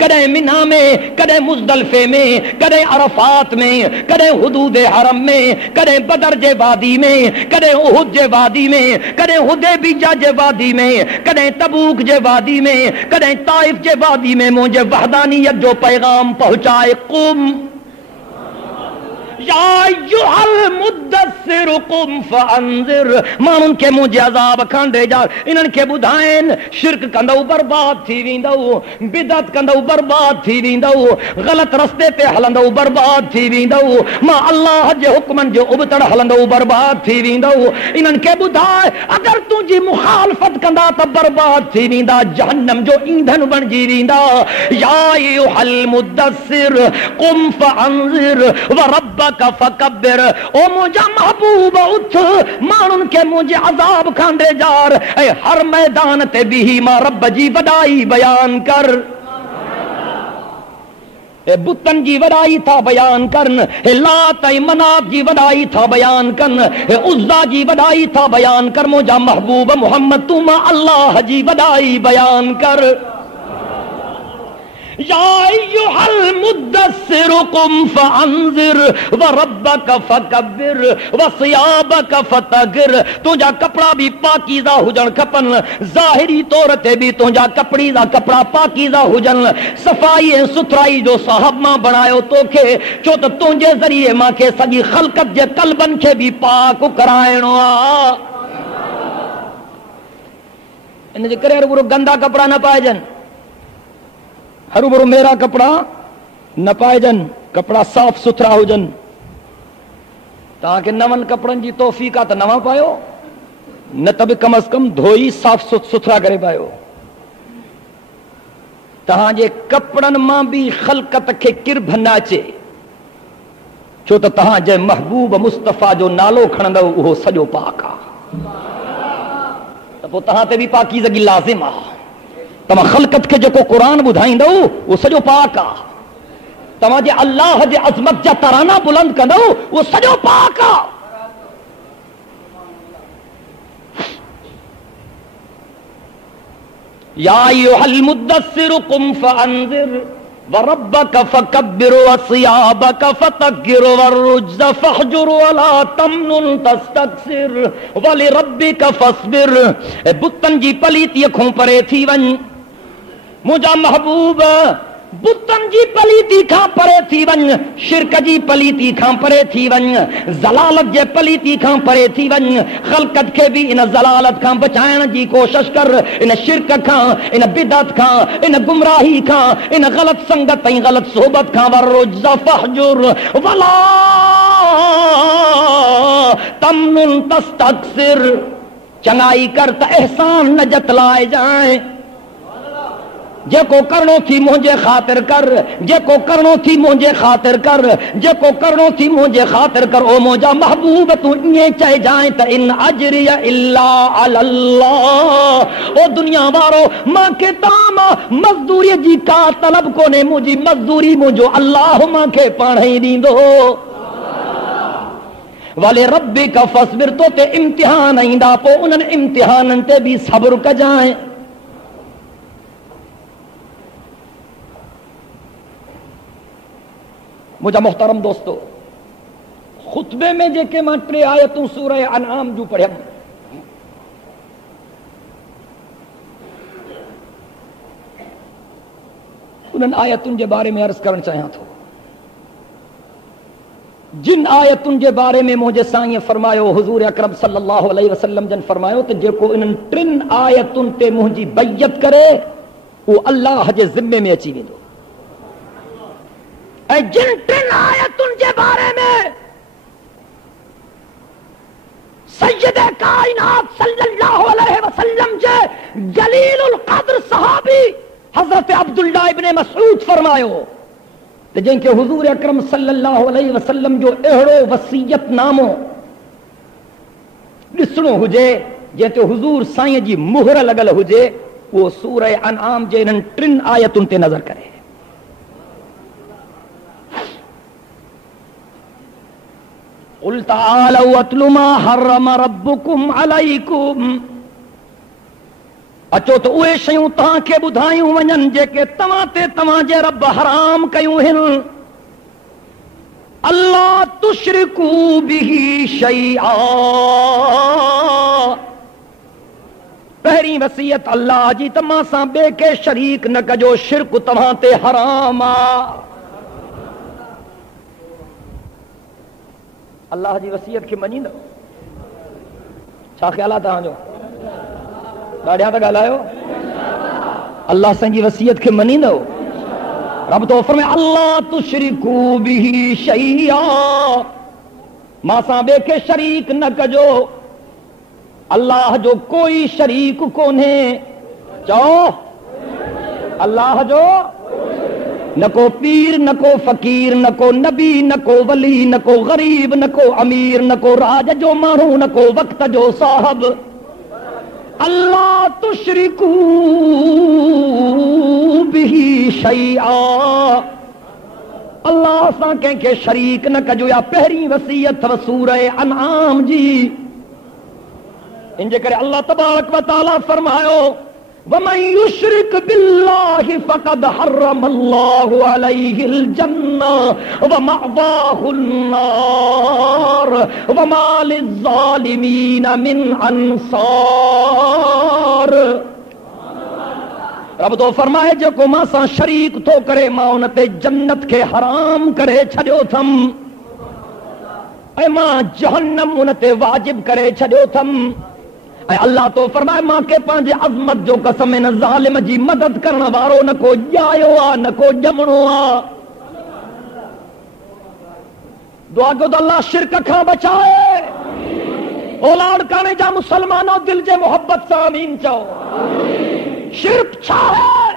कॾहिं मिना में, कॾहिं मुज़दलिफ़े में, कॾहिं अरफात में, कॾहिं हुदूद हरम में, कॾहिं बदर जे वादी में, कॾहिं उहुद जे वादी में, कॾहिं हुदैबिया जे वादी में, कॾहिं तबूक जे वादी में, कॾहिं ताइफ जे वादी में मुंहिंजे वहदानियत जो पैगाम पहुचाए। कुम या अय्युहल मुद्दस्सिर कुम फअंज़िर, माण्हुनि खे मुंहिंजे अज़ाब खां ॾेजाड़। इन्हनि खे ॿुधाइनि शिरक कंदव बर्बाद थी वेंदव, बिदअत कंदव बर्बाद थी वेंदव, ग़लत रस्ते ते हलंदव बर्बाद थी वेंदव, मां अल्लाह जे हुक्मनि जो उबतड़ हलंदव बर्बाद थी वेंदव। इन्हनि खे ॿुधाए अगर तुंहिंजी मुखालफ़त कंदा त बर्बाद थी वेंदा, जहन्नम जो ईंधन बणिजी वेंदा। या अय्युहल मुद्दस्सिर कुम फअंज़िर व रब्बक फकब्बिर, ओ मुंहिंजा महबूब उथ, माण्हुनि खे मुंहिंजे अज़ाब खां ॾेजाड़ ऐं हर मैदान ते बीही मां रब जी वॾाई बयान कर। बुतन जी वॾाई था बयान करन, लात ऐं मनात जी वॾाई था बयान करन, उज़्ज़ा जी वॾाई था बयान कर। मुंहिंजा महबूब मोहम्मद तू मां अल्लाह जी वॾाई बयान कर। या अय्युहल मुद्दस्सिर कुम फअंज़िर व रब्बक फकब्बिर व सियाबक फतगिर, तुंहिंजा कपड़ा भी पाकीज़ा हुजण खपनि, ज़ाहिरी तौर ते भी तुंहिंजा कपड़ा पाकीज़ा हुजनि। सफ़ाई ऐं सुथराई जो साहब मां बणायो तोखे, छो त तुंहिंजे ज़रिए मांखे सॼी ख़ल्क़त जे क़ल्बनि खे भी पाक कराइणो आहे। इन जे करे रुगो गंदा कपड़ा न पाइजनि, हरू भरू मेरा कपड़ा न पाइजनि, कपड़ा साफ़ सुथरा हुजनि। तव्हांखे नवनि कपड़नि जी तौफ़ीक़ आहे त नवां पायो, न त बि कम अज़ कम धोई साफ़ सुथरा करे पायो। तव्हांजे कपड़नि मां बि ख़ल्क़त खे किरभ न अचे, छो त तव्हांजे महबूब मुस्तफ़ा जो नालो खणंदव उहो सॼो पाक आहे, त पोइ तव्हां ते बि पाकीज़गी लाज़िम आहे। तव्हां ख़ल्क़त खे जेको क़ुरान ॿुधाईंदव उहो सॼो पाक आहे, तव्हां जे अल्लाह जे अज़मत जा तराना बुलंद कंदव उहो सॼो पाक आहे। या अय्युहल मुद्दस्सिर कुम फअंज़िर व रब्बक फकब्बिर व सियाबक फतग्गिर व रुज्ज़ फहजुर वला तमनुन तस्तक्सिर व लिरब्बिक फस्बिर। बुतन जी पलीतीअ खां परे थी वञ, मुंहिंजा महबूब बुतन जी पलीती खां परे थी वञ, शिरक जी पलीती खां परे थी वञ, ज़लालत जे पलीती खां परे थी वञ। ख़ल्क़त खे भी इन ज़लालत खां बचाइण जी कोशिश कर, इन शिरक खां, इन बिदअत खां, इन गुमराही खां, इन ग़लत संगत ऐं ग़लत सोबत खां। वरुज्ज़ फहजुर वला तमनुन तस्तक्सिर, चङाई कर त एहसान न जतलाए जाए। जेको करणो थी मुंहिंजे ख़ातिर कर, जेको करणो थी मुंहिंजे ख़ातिर कर, जेको करणो थी मुंहिंजे ख़ातिर कर। ओ मुंहिंजा महबूब तूं ईअं चइजांइ त इन अजरिय इल्ला अल्लाह, ओ दुनिया वारो मांखे तव्हां मज़दूरीअ जी का तलब कोन्हे, मुंहिंजी मज़दूरी मुंहिंजो अल्लाह मांखे पाण ई ॾींदो। वाले रब्बिक फस्बिर, तो ते इम्तिहान ईंदा, पोइ उन्हनि इम्तिहाननि ते बि सब्र कजांइ। मुझा मोहतरम दोस्तों, खुतबे में जेके मां 3 आयतूं सूरह अनआम जूं पढ़ियमि, उन्हनि आयतुनि जे बारे में अर्ज़ करणु चाहियां थो। जिन आयतुनि जे बारे में मुंहिंजे साईं फरमायो, हुज़ूर अकरम सल्लल्लाहु अलैहि वसल्लम जन फरमायो त जेको इन्हनि 3 आयतुनि ते मुंहिंजी बैयत करे उहो अल्लाह जे ज़िम्मे में अची वेंदो। ऐं जिन 3 आयतुनि जे बारे में सय्यद कायनात सल्लल्लाहु अलैहि वसल्लम जे जलीलुल क़द्र सहाबी हज़रत अब्दुल्लाह इब्न मसऊद फरमायो त जंहिंखे हुज़ूर अकरम सल्लल्लाहु अलैहि वसल्लम जो अहिड़ो वसीयतनामो ॾिसणो हुजे जंहिं ते हुज़ूर साईं जी मुहर लॻल हुजे, उहो सूरह अनआम जे इन्हनि 3 आयतुनि ते नज़र करे। क़ुल तआलौ अत्लु मा हर्रम रब्बुकुम अलैकुम, अचो त उहे शयूं तव्हांखे ॿुधायूं वञनि जेके तव्हां ते तव्हांजे रब हराम कयूं आहिनि। अल्लाह तुशरिकू बिही शैआ, पहिरीं वसीयत अल्लाह जी त मां सां ॿिए खे शरीक न कजो, शिरक तव्हां ते हराम आहे। अल्लाह जी वसीयत खे मञींदो? छा ख्याल आहे तव्हांजो? ॾाढियां था ॻाल्हायो? अल्लाह असांजी वसीयत खे मञींदो? रब तो फरमाए अल्लाह तुशरिकू बिही शैया, मां सां ॿिए खे शरीक न कजो। अल्लाह जो कोई शरीक कोन्हे। चओ अल्लाह जो न को पीर, न को फकीर, न को नबी, न को वली, न को गरीब, न को अमीर, न को राज जो माण्हू, न को वक्त जो साहब। अल्लाह तुशरिकू बिही शैआ, अल्लाह सां कंहिंखे शरीक न कजो। या पहिरीं वसीयत सूरह अनआम जी। इन जे करे अल्लाह तबारक व तआला फरमायो वमन युशरिक बिल्लाहि फक़द हर्रमल्लाहु अलैहिल जन्नह व मअवाहुन नार व मा लिज़्ज़ालिमीन मिन अंसार। रब तो फरमाए जेको मां सां शरीक थो करे मां उन ते जन्नत खे हराम करे छॾियो अथमि ऐं मां जहन्नम उन ते वाजिब करे छॾियो अथमि। ऐं अल्लाह तो फरमाए मां के पंहिंजे अज़मत जो कसम इन ज़ालिम जी मदद करण वारो न को ॼायो आहे न को ॼमणो आहे। दुआ कयो त अल्लाह शिरक खां बचाए। औलाद काने जा मुसलमानों दिल जे मोहब्बत सां आमीन चओ। शिरक छा है?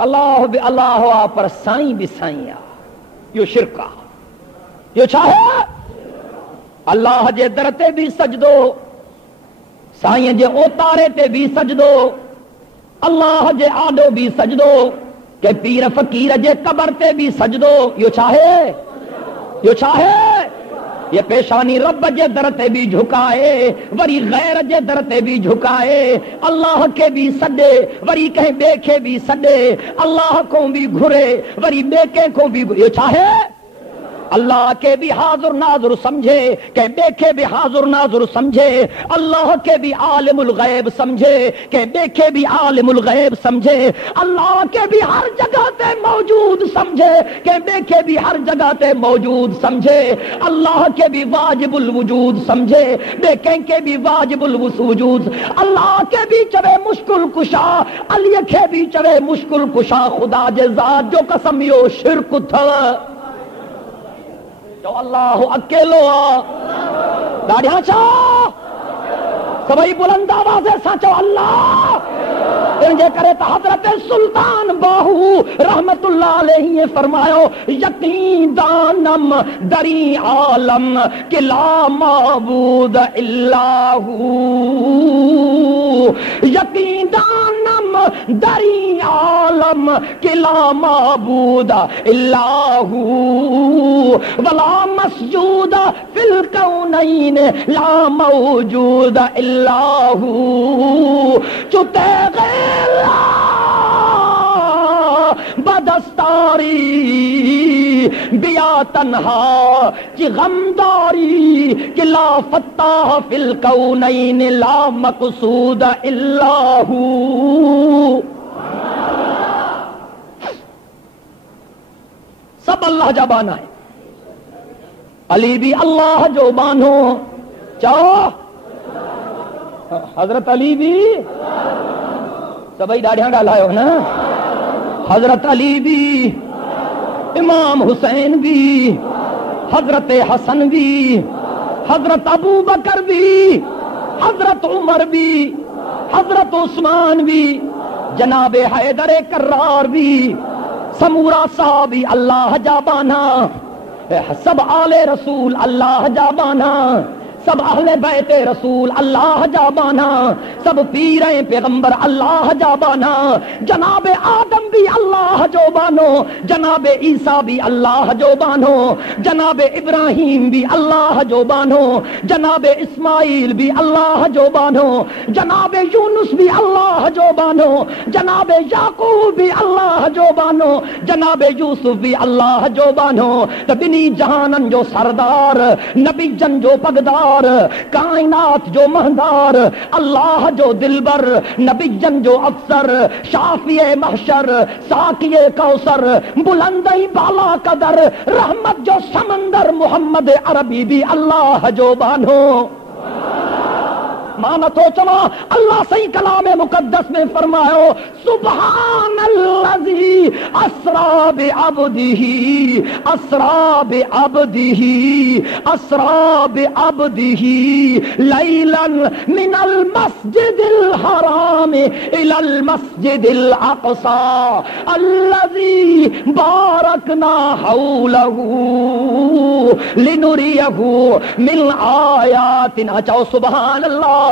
अल्लाह बि अल्लाह आहे पर साईं बि साईं आहे। इहो शिरक आहे। इहो छा है? अल्लाह जे दर ते बि सजदो, साईं जे ओतारे ते बि सजदो, अल्लाह जे आॾो बि सजदो, के पीर फ़कीर जे कबर ते बि सजदो। इहो छा है? इहो छा है? ये पेशानी रब जे दर ते बि झुकाए, वरी गैर जे दर ते बि झुकाए, अल्लाह के बि सॾे, वरी कंहिं ॿिए खे बि सॾे, अल्लाह को बि घुरे, वरी ॿिए कंहिंखो बि। इहो छा है? अल्लाह के भी हाजुर नाजुर समझे, के बेखे भी हाजुर नाजुर समझे, अल्लाह के भी आलिमुल गैब समझे, के बेखे भी आलिमुल गैब समझे, अल्लाह के भी हर जगह पे मौजूद समझे, के बेखे भी हर जगह पे मौजूद समझे, अल्लाह के भी वाजिबुल वजूद समझे, बेखे के भी वाजिबुल वजूद, अल्लाह के भी चवे मुश्किल कुशा, अली के भी चवे मुश्किल कुशा। खुदा जे ज़ात जो कसम यो शिरक था। तो अल्लाह अकेलो आहे। ॾाढियां छा सभई बुलंद आवाज़ सां चओ अल्लाह। इन जे करे त हज़रत सुल्तान बाहू रहमतुल्लाह अलैहि फरमायो यकीन दानम दरी आलम कि ला माबूद इल्लाहू, यकीन दानम दरी आलम कि ला माबूद इल्लाहू वला मस्जूद फिल कौनैन ला मौजूद इल्लाहू चुते गैला बदस्तारी बिया तन्हा कि गमदारी कि ला फत्ताह फिल कौनैन ला मक़सूद इल्लाहू। सब अल्लाह जा बाना है। अली भी अल्लाह जो बानो। चओ हजरत अली भी सभई ॾाढियां ॻाल्हायो न। हजरत अली भी, इमाम हुसैन भी, हजरत हसन भी, हजरत अबू बकर भी, हजरत उमर भी, हजरत उस्मान भी, जनाबे हैदर कर्रार भी, समूरा साहबी अल्लाह जा बाना, सब आले रसूल अल्लाह जा बाना, सब अहले बैते रसूल अल्लाह जा बाना, सब पीरें पैगंबर अल्लाह जा बाना, जनाबे आदम भी अल्लाह जो बानो, जनाबे ईसा भी अल्लाह जो बानो, जनाबे इब्राहिम भी अल्लाह जो बानो, जनाबे इस्माइल भी अल्लाह जो बानो, जनाबे यूनुस भी अल्लाह जो बानो, जनाबे याकूब भी अल्लाह जो बानो, जनाबे यूसुफ भी अल्लाह जो बानो। त बिनी जहानन जो सरदार, नबी जन जो पगदार, सरदार, कायनात जो महदार, अल्लाह जो दिलबर, नबीजन जो अफसर, शाफिए महशर, साकिए कौसर, बुलंदई बाला कदर, रहमत जो समंदर, मोहम्मद अरबी भी अल्लाह जो बानो। माना तो चलो, अल्लाह सही कलाम मुकद्दस में फरमायो, सुब्हानल्लज़ी अस्रा बिअब्दिही, अस्रा बिअब्दिही, अस्रा बिअब्दिही लैलन मिनल मस्जिदिल हराम इलल मस्जिदिल अक़सा अल्लज़ी बारकना हौलहू लिनुरियहू मिन आयातिना। चाहो सुभान अल्लाह।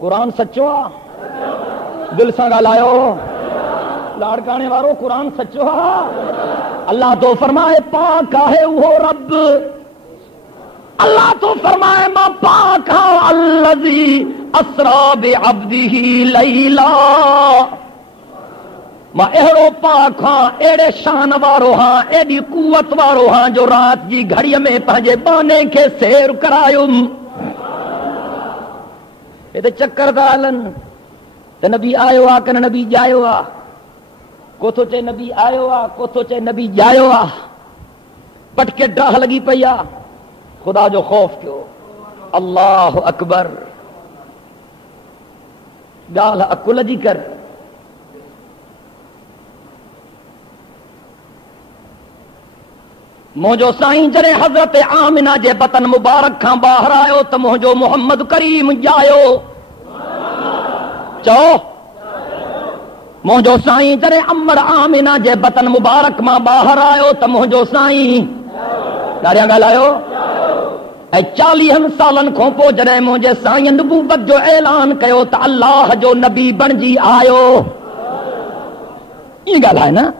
कुरान सच्चो आ, दिल सां ॻाल्हायो लाड़काने वारो, कुरान सच्चो आ। अल्लाह तो फरमाए पाक आहे वो रब, अल्लाह तो फरमाए मां पाक हां, अल्लज़ी अस्रा बिअब्दिही लैला, मां अहिड़ो पाक हां, अहिड़े शान वारो हां, एॾी कुवत वारो हां जो रात जी घड़ीअ में पंहिंजे बाने खे सैर करायुमि। ये चक्कर था हलनि त नबी आयो आ कन नबी जायो आ, को थो चए नबी आयो आ, को थो चए नबी जायो आ। पटके डाह लगी पई आ, खुदा जो खौफ कयो। अल्लाह अकबर। ॻाल्हि अकुल जी कर। मुंहिंजो साईं जॾहिं हज़रत आमिना जे बतन मुबारक खां ॿाहिरि आयो त मुंहिंजो मोहम्मद करीम जायो। चओ, मुंहिंजो साईं जॾहिं अमर आमिना जे बतन मुबारक मां ॿाहिरि आयो त मुंहिंजो साईं ॾाढा ॻाल्हायो। ऐं 40 सालनि खां पोइ जॾहिं मुंहिंजे साईं नबूवत जो ऐलान कयो त अल्लाह जो नबी बणिजी आयो, ईअं ॻाल्हि आहे न।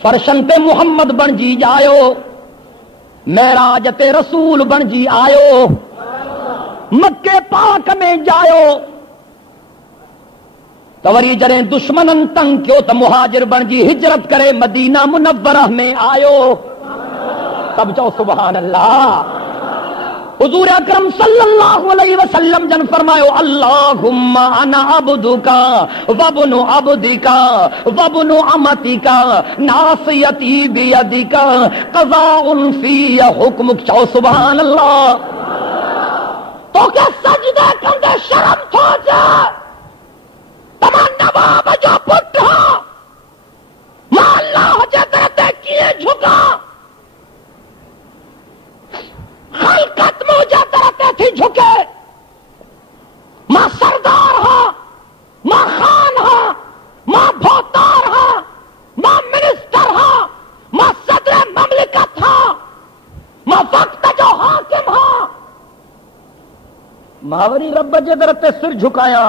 फर्शन ते मुहम्मद बणिजी आयो, मेराज ते रसूल बणिजी आयो, मक्के पाक में जायो त वरी जॾहिं दुश्मननि तंग कयो त मुहाजिर बणिजी हिजरत करे मदीना मुनव्वरा में आयो। तब चओ सुभान अल्लाह। हुजूर अकरम सल्लल्लाहु अलैहि वसल्लम जन फरमायो, अल्लाहुम्मा अना अब्दुका वब्नु अब्दिका वब्नु अमतिका नासियती बियदिका क़ज़ाउन फ़ी हुक्मुक। चओ सुभान अल्लाह। तो के सजदे कंदे शर्म थो अचे, तमां नवाब जो पुट मां अल्लाह जे दर ते कीअं झुका। खलकत मुझे तरते थी झुके, मां सरदार हां, मां खान हां, मां भोतार हां, मां मिनिस्टर हां, मां सदर ममलिकत हां, मां वक्त जो हाकिम हां, मां वरी रब जे दर ते सिर झुकाया।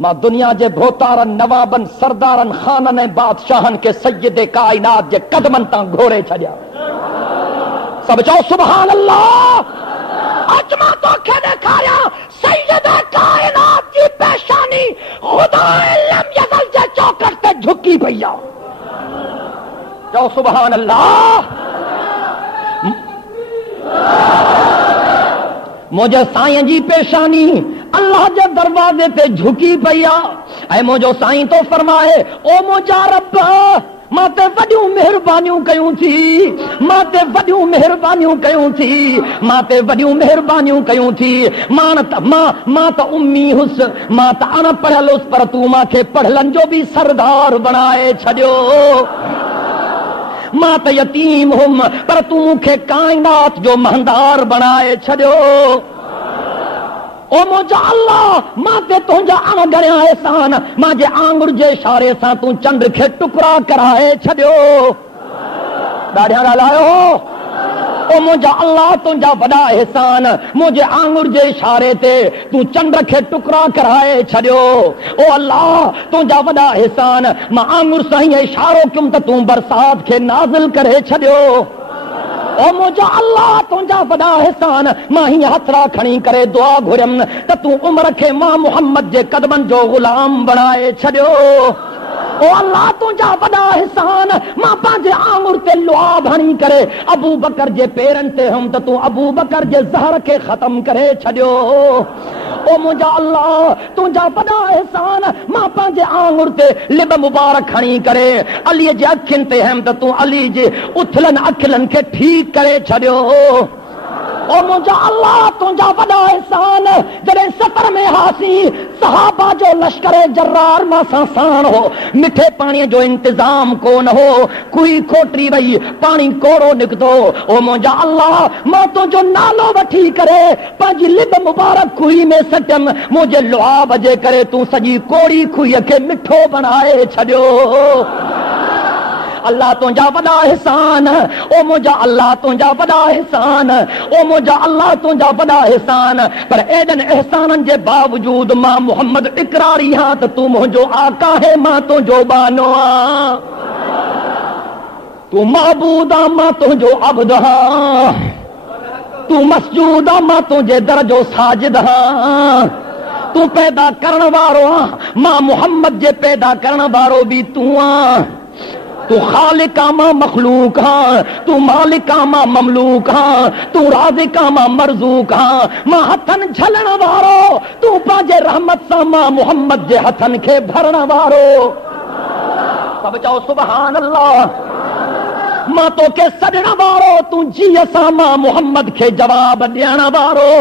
मां दुनिया जे भोतारनि, नवाबनि, सरदारनि, खाननि ऐं बादशाहनि खे सैयद काइनात जे कदमनि तां घोरे छॾिया। सब चओ सुभान अल्लाह। अज मां तोखे ॾेखारियां सैयद काइनात जी पेशानी खुदा लम यज़ल जे चौकट ते झुकी पई आहे। चओ सुभान अल्लाह। मुंहिंजे साईं जी पेशानी अल्लाह जे दरवाज़े ते झुकी पई आहे ऐं मुंहिंजो साईं तो फरमाए, ओ मुंहिंजा रब, मां ते वॾियूं महिरबानियूं कयूं थी, मां ते वॾियूं महिरबानियूं कयूं थी, मां ते वॾियूं महिरबानियूं कयूं थी। मां त उम्मी हुस, मां त अनपढ़ियल हुस, पर तूं मूंखे पढ़लनि जो बि सरदार बणाए छॾियो। मां त यतीम हुम, पर तूं मूंखे काइनात जो महंदार बणाए छॾियो। ओ मुंहिंजा अल्लाह, मां ते तुंहिंजा अणगणिया एहसान, मां जे आंगुर जे इशारे सां तूं चंड खे टुकड़ा कराए छॾियो। ॾाढा ॻाल्हायो। ओ मुंहिंजा अल्लाह, तुंहिंजा वॾा एहसान, मुंहिंजे आंगुर जे इशारे ते तूं चंड खे टुकड़ा कराए छॾियो। ओ अल्लाह, तुंहिंजा वॾा एहसान, मां आंगुर सां हीअं इशारो कयुमि त तूं बरसात खे नाज़िल करे छॾियो। ओ मुंहिंजा अल्लाह, तुंहिंजा वॾा एहसान, मां हीअं हथड़ा खणी करे दुआ घुरियमि त तूं उमिरि खे मां मुहम्मद जे कदमनि जो ग़ुलाम बणाए छॾियो। ओ अल्लाह तुझा वॾा एहसान मां पंहिंजे आंगुर ते लुआब हणी करे अबू बकर जे पेरनि ते हम त तूं अबू बकर जे ज़हर खे ख़त्म करे छॾियो। ओ मुंहिंजा अल्लाह तुझा वॾा एहसान मां पंहिंजे आंगुर ते लिब मुबारक हणी करे अलीअ जे अखियुनि ते हम त तूं अली जे उथलनि अखियुनि खे ठीकु करे छॾियो। ओ मुंहिंजा अल्लाह तुझा वॾा एहसान जॾहिं सफ़र में हासी सहाबा जो लश्कर जर्रार मां सां साण हो, मिठे पाणीअ जो इंतजाम कोन हो, कुई खोटरी वई पाणी कोड़ो निकितो। ओ मुंहिंजा अल्लाह मां तुंहिंजो नालो वठी करे पंहिंजी लिब मुबारक खुई में सटम, मुंहिंजे लुआब जे करे तूं सॼी कोड़ी खुईअ खे मिठो बणाए छॾियो। अल्लाह तुझा वॾा एहसान, ओ मुंहिंजा अल्लाह तुझा वॾा एहसान, ओ मुंहिंजा अल्लाह तुझा वॾा एहसान। पर एॾनि एहसाननि जे बावजूद मां मोहम्मद इकरारी हां त तूं मुंहिंजो आका है, मां तुंहिंजो बानो आं, तूं महबूद आं, मां तुंहिंजो अब्द हां, तूं मसजूद आं, मां तुंहिंजे दर जो साजिद हां, तूं पैदा करण वारो आं, मां मोहम्मद जे पैदा करण वारो बि तूं आं, तू खालिक मां मखलूक हां, तू मालिक मां ममलूक हां, तू राज़िक मां मरज़ूक हां, मां हथन झलण वारो, तू पंहिंजे रहमत सां मां मोहम्मद जे हथन खे भरण वारो। सब चओ सुभान अल्लाह। मां तोखे सॾण वारो, तू जीअ सां मां मोहम्मद खे जवाब ॾियण वारो।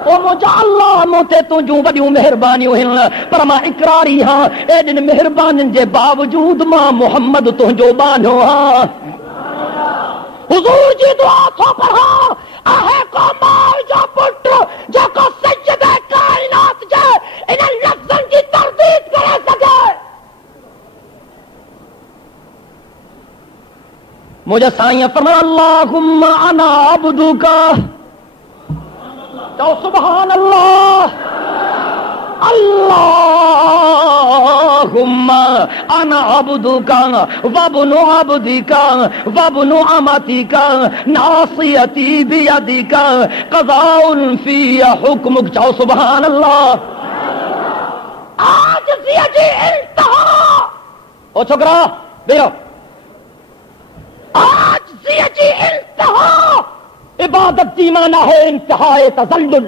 ओ मुंहिंजा अल्लाह मूं ते तुंहिंजूं वॾियूं महिरबानियूं आहिनि, पर मां इकरारी हां एॾिन महिरबानियुनि जे बावजूद मां मोहम्मद तुंहिंजो बानो हां। हुज़ूर जी दुआ थो पढ़ा, आहे को माल जो पुट जेको सजदे काइनात जे इन लफ़्ज़नि जी तरदीद करे सघे। मुंहिंजा साईं फरमाया अल्लाहुम्मा अना अब्दुका, तो सुभान अल्लाह। अल्लाहुम्मा अना अब्दुका वब्नु अब्दिका वब्नु अमतिका नासियती बियदिका क़ज़ाउन फ़ीया हुक्मुक। चओ सुभान अल्लाह। आजिज़ी जी इंतहा। ओ छोकरा बेरो, आजिज़ी जी इंतहा इबादत जी माना है इंतहाए तज़ल्लुल।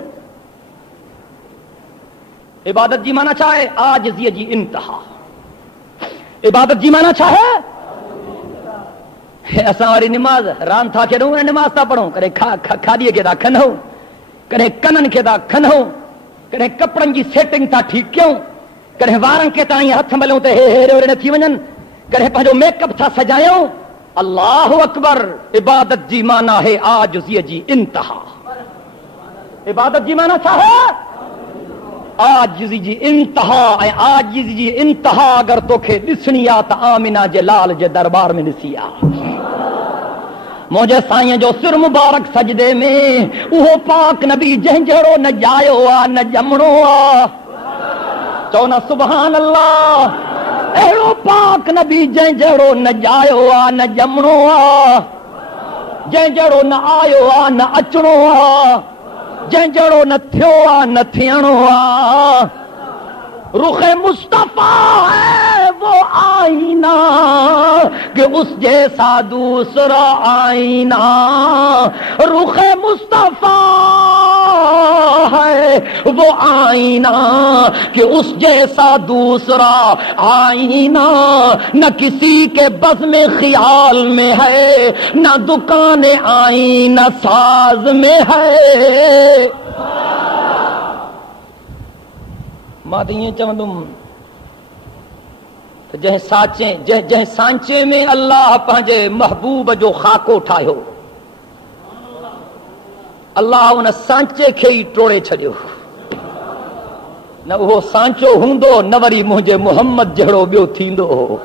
इबादत जी माना छा है? आजिज़ी जी इंतहा। इबादत जी माना छा है? असां वारी निमाज़ रान था खेॾूं ऐं निमाज़ था पढ़ूं, कॾहिं खाॾीअ खे था खनूं, कॾहिं कननि खे था खनूं, कॾहिं कपिड़नि जी सेटिंग था ठीकु कयूं, कॾहिं वारनि खे था ईअं हथ मलियूं त हे हेरे होरे न थी वञनि, कॾहिं पंहिंजो मेकअप था सजायूं। अल्लाहु अकबर। इबादत जी माना है आजिज़ी जी इंतहा। इबादत जी माना छा है? आजिज़ी जी इंतहा। ऐं आजिज़ी जी इंतहा अगर तोखे ॾिसणी आहे त आमिना जे लाल जे दरबार में ॾिसी आ। मुंहिंजे साईं जो सिर मुबारक सजदे में उहो पाक नबी जंहिं जहिड़ो न ॼायो आहे न ॼमणो आहे। चओ न सुभान अल्लाह। अहिड़ो पाक नबी जंहिं जहिड़ो न ॼायो आहे न ॼमणो आहे, जंहिं जहिड़ो न आयो आहे न अचणो आहे, जंहिं जहिड़ो न थियो आहे न थियणो आहे। रुखे मुस्तफा है वो आईना कि उस जैसा दूसरा आईना। रुखे मुस्तफा है वो आईना कि उस जैसा दूसरा आईना। न किसी के बज़ में ख्याल में है, न दुकान आईना साज में है। मां त ईअं चवंदुमि त जंहिं सांचे में अल्लाह पंहिंजे महबूब जो खाको ठाहियो, अल्लाह उन सांचे खे ई टोड़े छॾियो। न उहो सांचो हूंदो, न वरी मुंहिंजे मोहम्मद जहिड़ो ॿियो थींदो हो।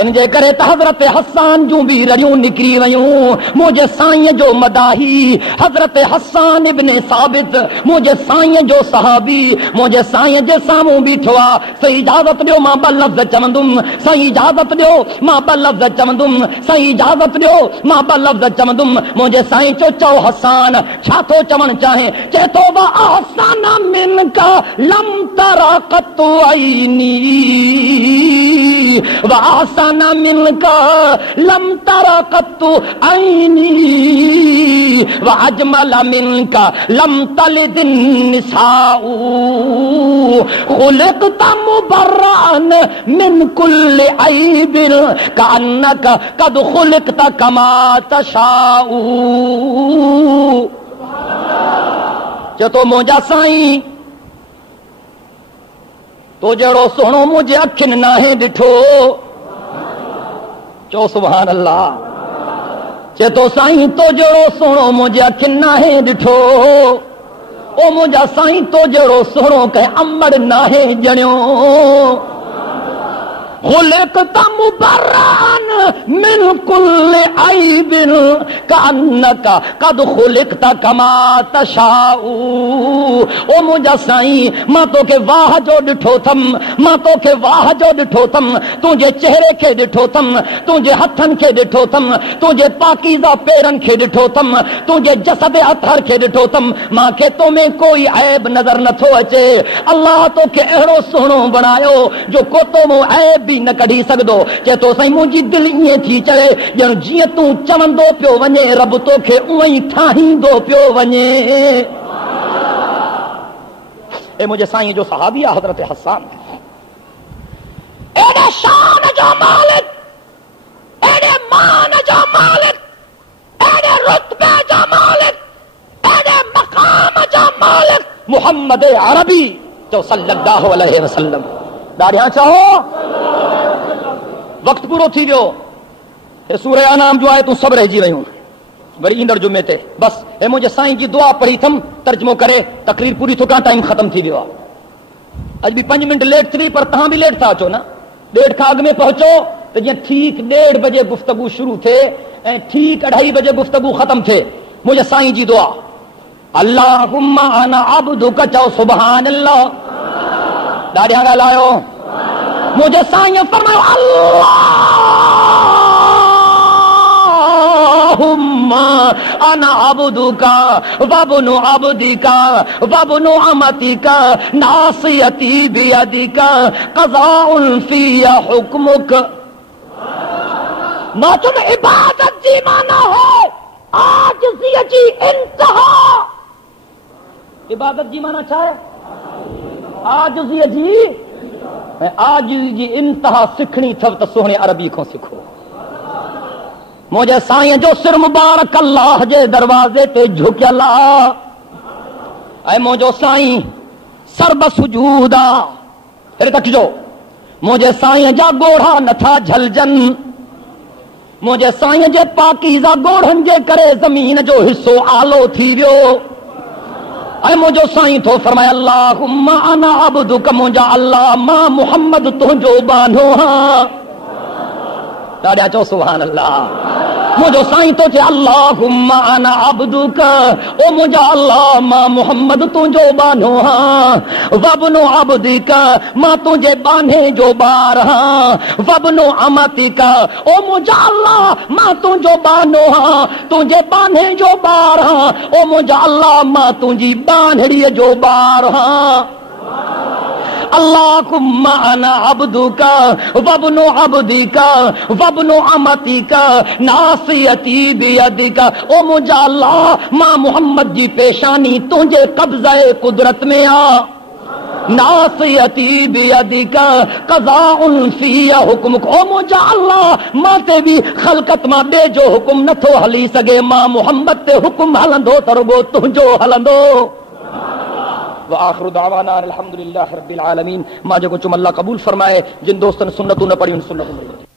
इनजे करे त हज़रत हसन जूं भी रड़ियूं निकिरी वयूं। मुंहिंजे साईं जो मदाही हज़रत हसन इब्ने साबित, मुंहिंजे साईं जो सहाबी, मुंहिंजे साईं जे साम्हूं बीठो आहे। सही इजाज़त ॾियो मां ॿ लफ़्ज़ चवंदुमि, सही इजाज़त ॾियो मां ॿ लफ़्ज़ चवंदुमि, सही इजाज़त ॾियो मां ॿ लफ़्ज़ चवंदुमि। मुंहिंजे साईं चओ हसन छा थो चवणु चाहे? चए थो वा अहसन मिनका लम तरा क़त्तु ऐनी, वा अहसन मिनका लम तरा क़त्तु ऐनी, वा अजमल मिनका लम तलिद निसाउ, खुलिक़त मुबर्रअन मिन कुल्लि ऐबिन कअन्नका क़द खुलिक़त कमा तशाउ। चतो मुंहिंजा साईं तो जहिड़ो सुहिणो मुंहिंजे अखियुनि नाहे ॾिठो। चओ सुभान अल्लाह। चए तो साईं तो जहिड़ो सुहिणो मुंहिंजे अखियुनि नाहे ॾिठो। ओ मुंहिंजा साईं तो जहिड़ो सुहिणो कंहिं अमड़ नाहे ॼणियो। खुलिक़त मुबर्रअन मिन कुल्लि ऐबिन कअन्नका क़द खुलिक़त कमा तशाउ। ओ मुंहिंजा साईं मां तोखे वाह जो ॾिठो थमि, मां तोखे वाह जो ॾिठो थमि, तुंहिंजे चेहरे खे ॾिठो थमि, तुंहिंजे हथनि खे ॾिठो थमि, तुंहिंजे पाकीज़ा पेरनि खे ॾिठो थमि, तुंहिंजे जसद अथर खे ॾिठो थमि। मूंखे तो में कोई ऐब नज़र नथो अचे। अल्लाह तोखे अहिड़ो सुहिणो बणायो जो को तो मूं ऐब भी न कढी सघंदो। चए तो साईं मुंहिंजी दिलि ईअं थी चए ॼण जीअं तूं चवंदो पियो वञे रब तोखे उअं ई ठाहींदो पियो वञे। ए मुंहिंजे साईं जो सहाबी आहे हज़रत हसन। एॾे शान जो मालिक, एॾे मान जो मालिक, एॾे रुतबे जो मालिक, एॾे मक़ाम जो मालिक मुहम्मद अरबी जो सल्लल्लाहु अलैहि वसल्लम। ॾाढियां चओ वक्त पूरो थी वियो। सूरह अनाम जो आहे तूं सभु रहिजी वयूं। वरी ईंदड़ जुमे ते बस हे मुंहिंजे साईं जी दुआ पढ़ी थम, तर्जुमो करे तकरीर पूरी थो कयां, टाइम ख़त्म थी वियो आहे। अॼु बि 5 मिंट लेट थी पर तव्हां बि लेट था अचो न। 1:30 खां अॻु में पहुचो त जीअं ठीक 1:30 बजे गुफ्तगू शुरू थिए ऐं ठीक 2:30 बजे गुफ्तगू ख़त्म थिए। मुंहिंजे साईं जी दुआ अल्लाहुम्मा अना अब्दुका। चओ सुभान अल्लाह। ॾाढियां ॻाल्हायो। मुझे साईं फरमायो अल्लाहुम्मा अना अब्दुका वब्नु अब्दिका वब्नु अमतिका नासियती बियदिका क़ज़ाउन फ़िया हुक्मुक। माचुम इबादत जी माना है आजिज़ी जी इंतहा। इबादत जी माना छा है? आजिज़ी जी, आजिज़ी जी इंतहा सिखणी अथव त सुहिणे अरबी खां सिखो। मुंहिंजे साईं जो सिर मुबारक अल्लाह जे दरवाज़े ते झुकियल आहे ऐं मुंहिंजो साईं सर्ब सुजूद आहे। फिर तकिजो मुंहिंजे साईं जा ॻोढ़ा नथा झलजनि। मुंहिंजे साईं जे पाकीज़ा ॻोढ़नि जे करे ज़मीन जो हिसो आलो थी वियो ऐं मुंहिंजो साईं थो फरमाए अल्लाहुम्मा अना अब्दुका। मुंहिंजा अल्लाह मां मुहम्मद तुंहिंजो बानो हां। ॾाढा चओ सुभान अल्लाह। मुंहिंजो साईं तो चए अल्लाहुम्मा अना अब्दुका। ओ मुंहिंजा अल्लाह मां मुहम्मद तुंहिंजो बानो हां। वब्नु अब्दिका मां तुंहिंजे बाने जो ॿार हां। वब्नु अमतिका ओ मुंहिंजा अल्लाह मां तुंहिंजो बानो हां, तुंहिंजे बाने जो ॿार हां। ओ मुंहिंजा अल्लाह मां तुंहिंजी बानड़ीअ जो ॿार हां। अल्लाहुम्मा अना अब्दुका वब्नु अब्दिका वब्नु अमतिका नासियती बियदिका। ओ मुंहिंजा अल्लाह मां मुहम्मद जी पेशानी तुंहिंजे कब्ज़े कुदरत में आ। नासियती बियदिका क़ज़ाउन फ़िया हुक्मुक। ओ मुंहिंजा अल्लाह मां ते बि ख़ल्क़त मां ॿिए जो हुकुम नथो हली सघे। मां मुहम्मद ते हुकुम हलंदो त रुॻो तुंहिंजो हलंदो। व आखिरु दावाना अल्हम्दुलिल्लाहि रब्बिल आलमीन। मां जेको चुम अल्लाह क़बूल फरमाए। जिन दोस्तनि सुन्नतूं न पढ़ियूं सुन्नतूं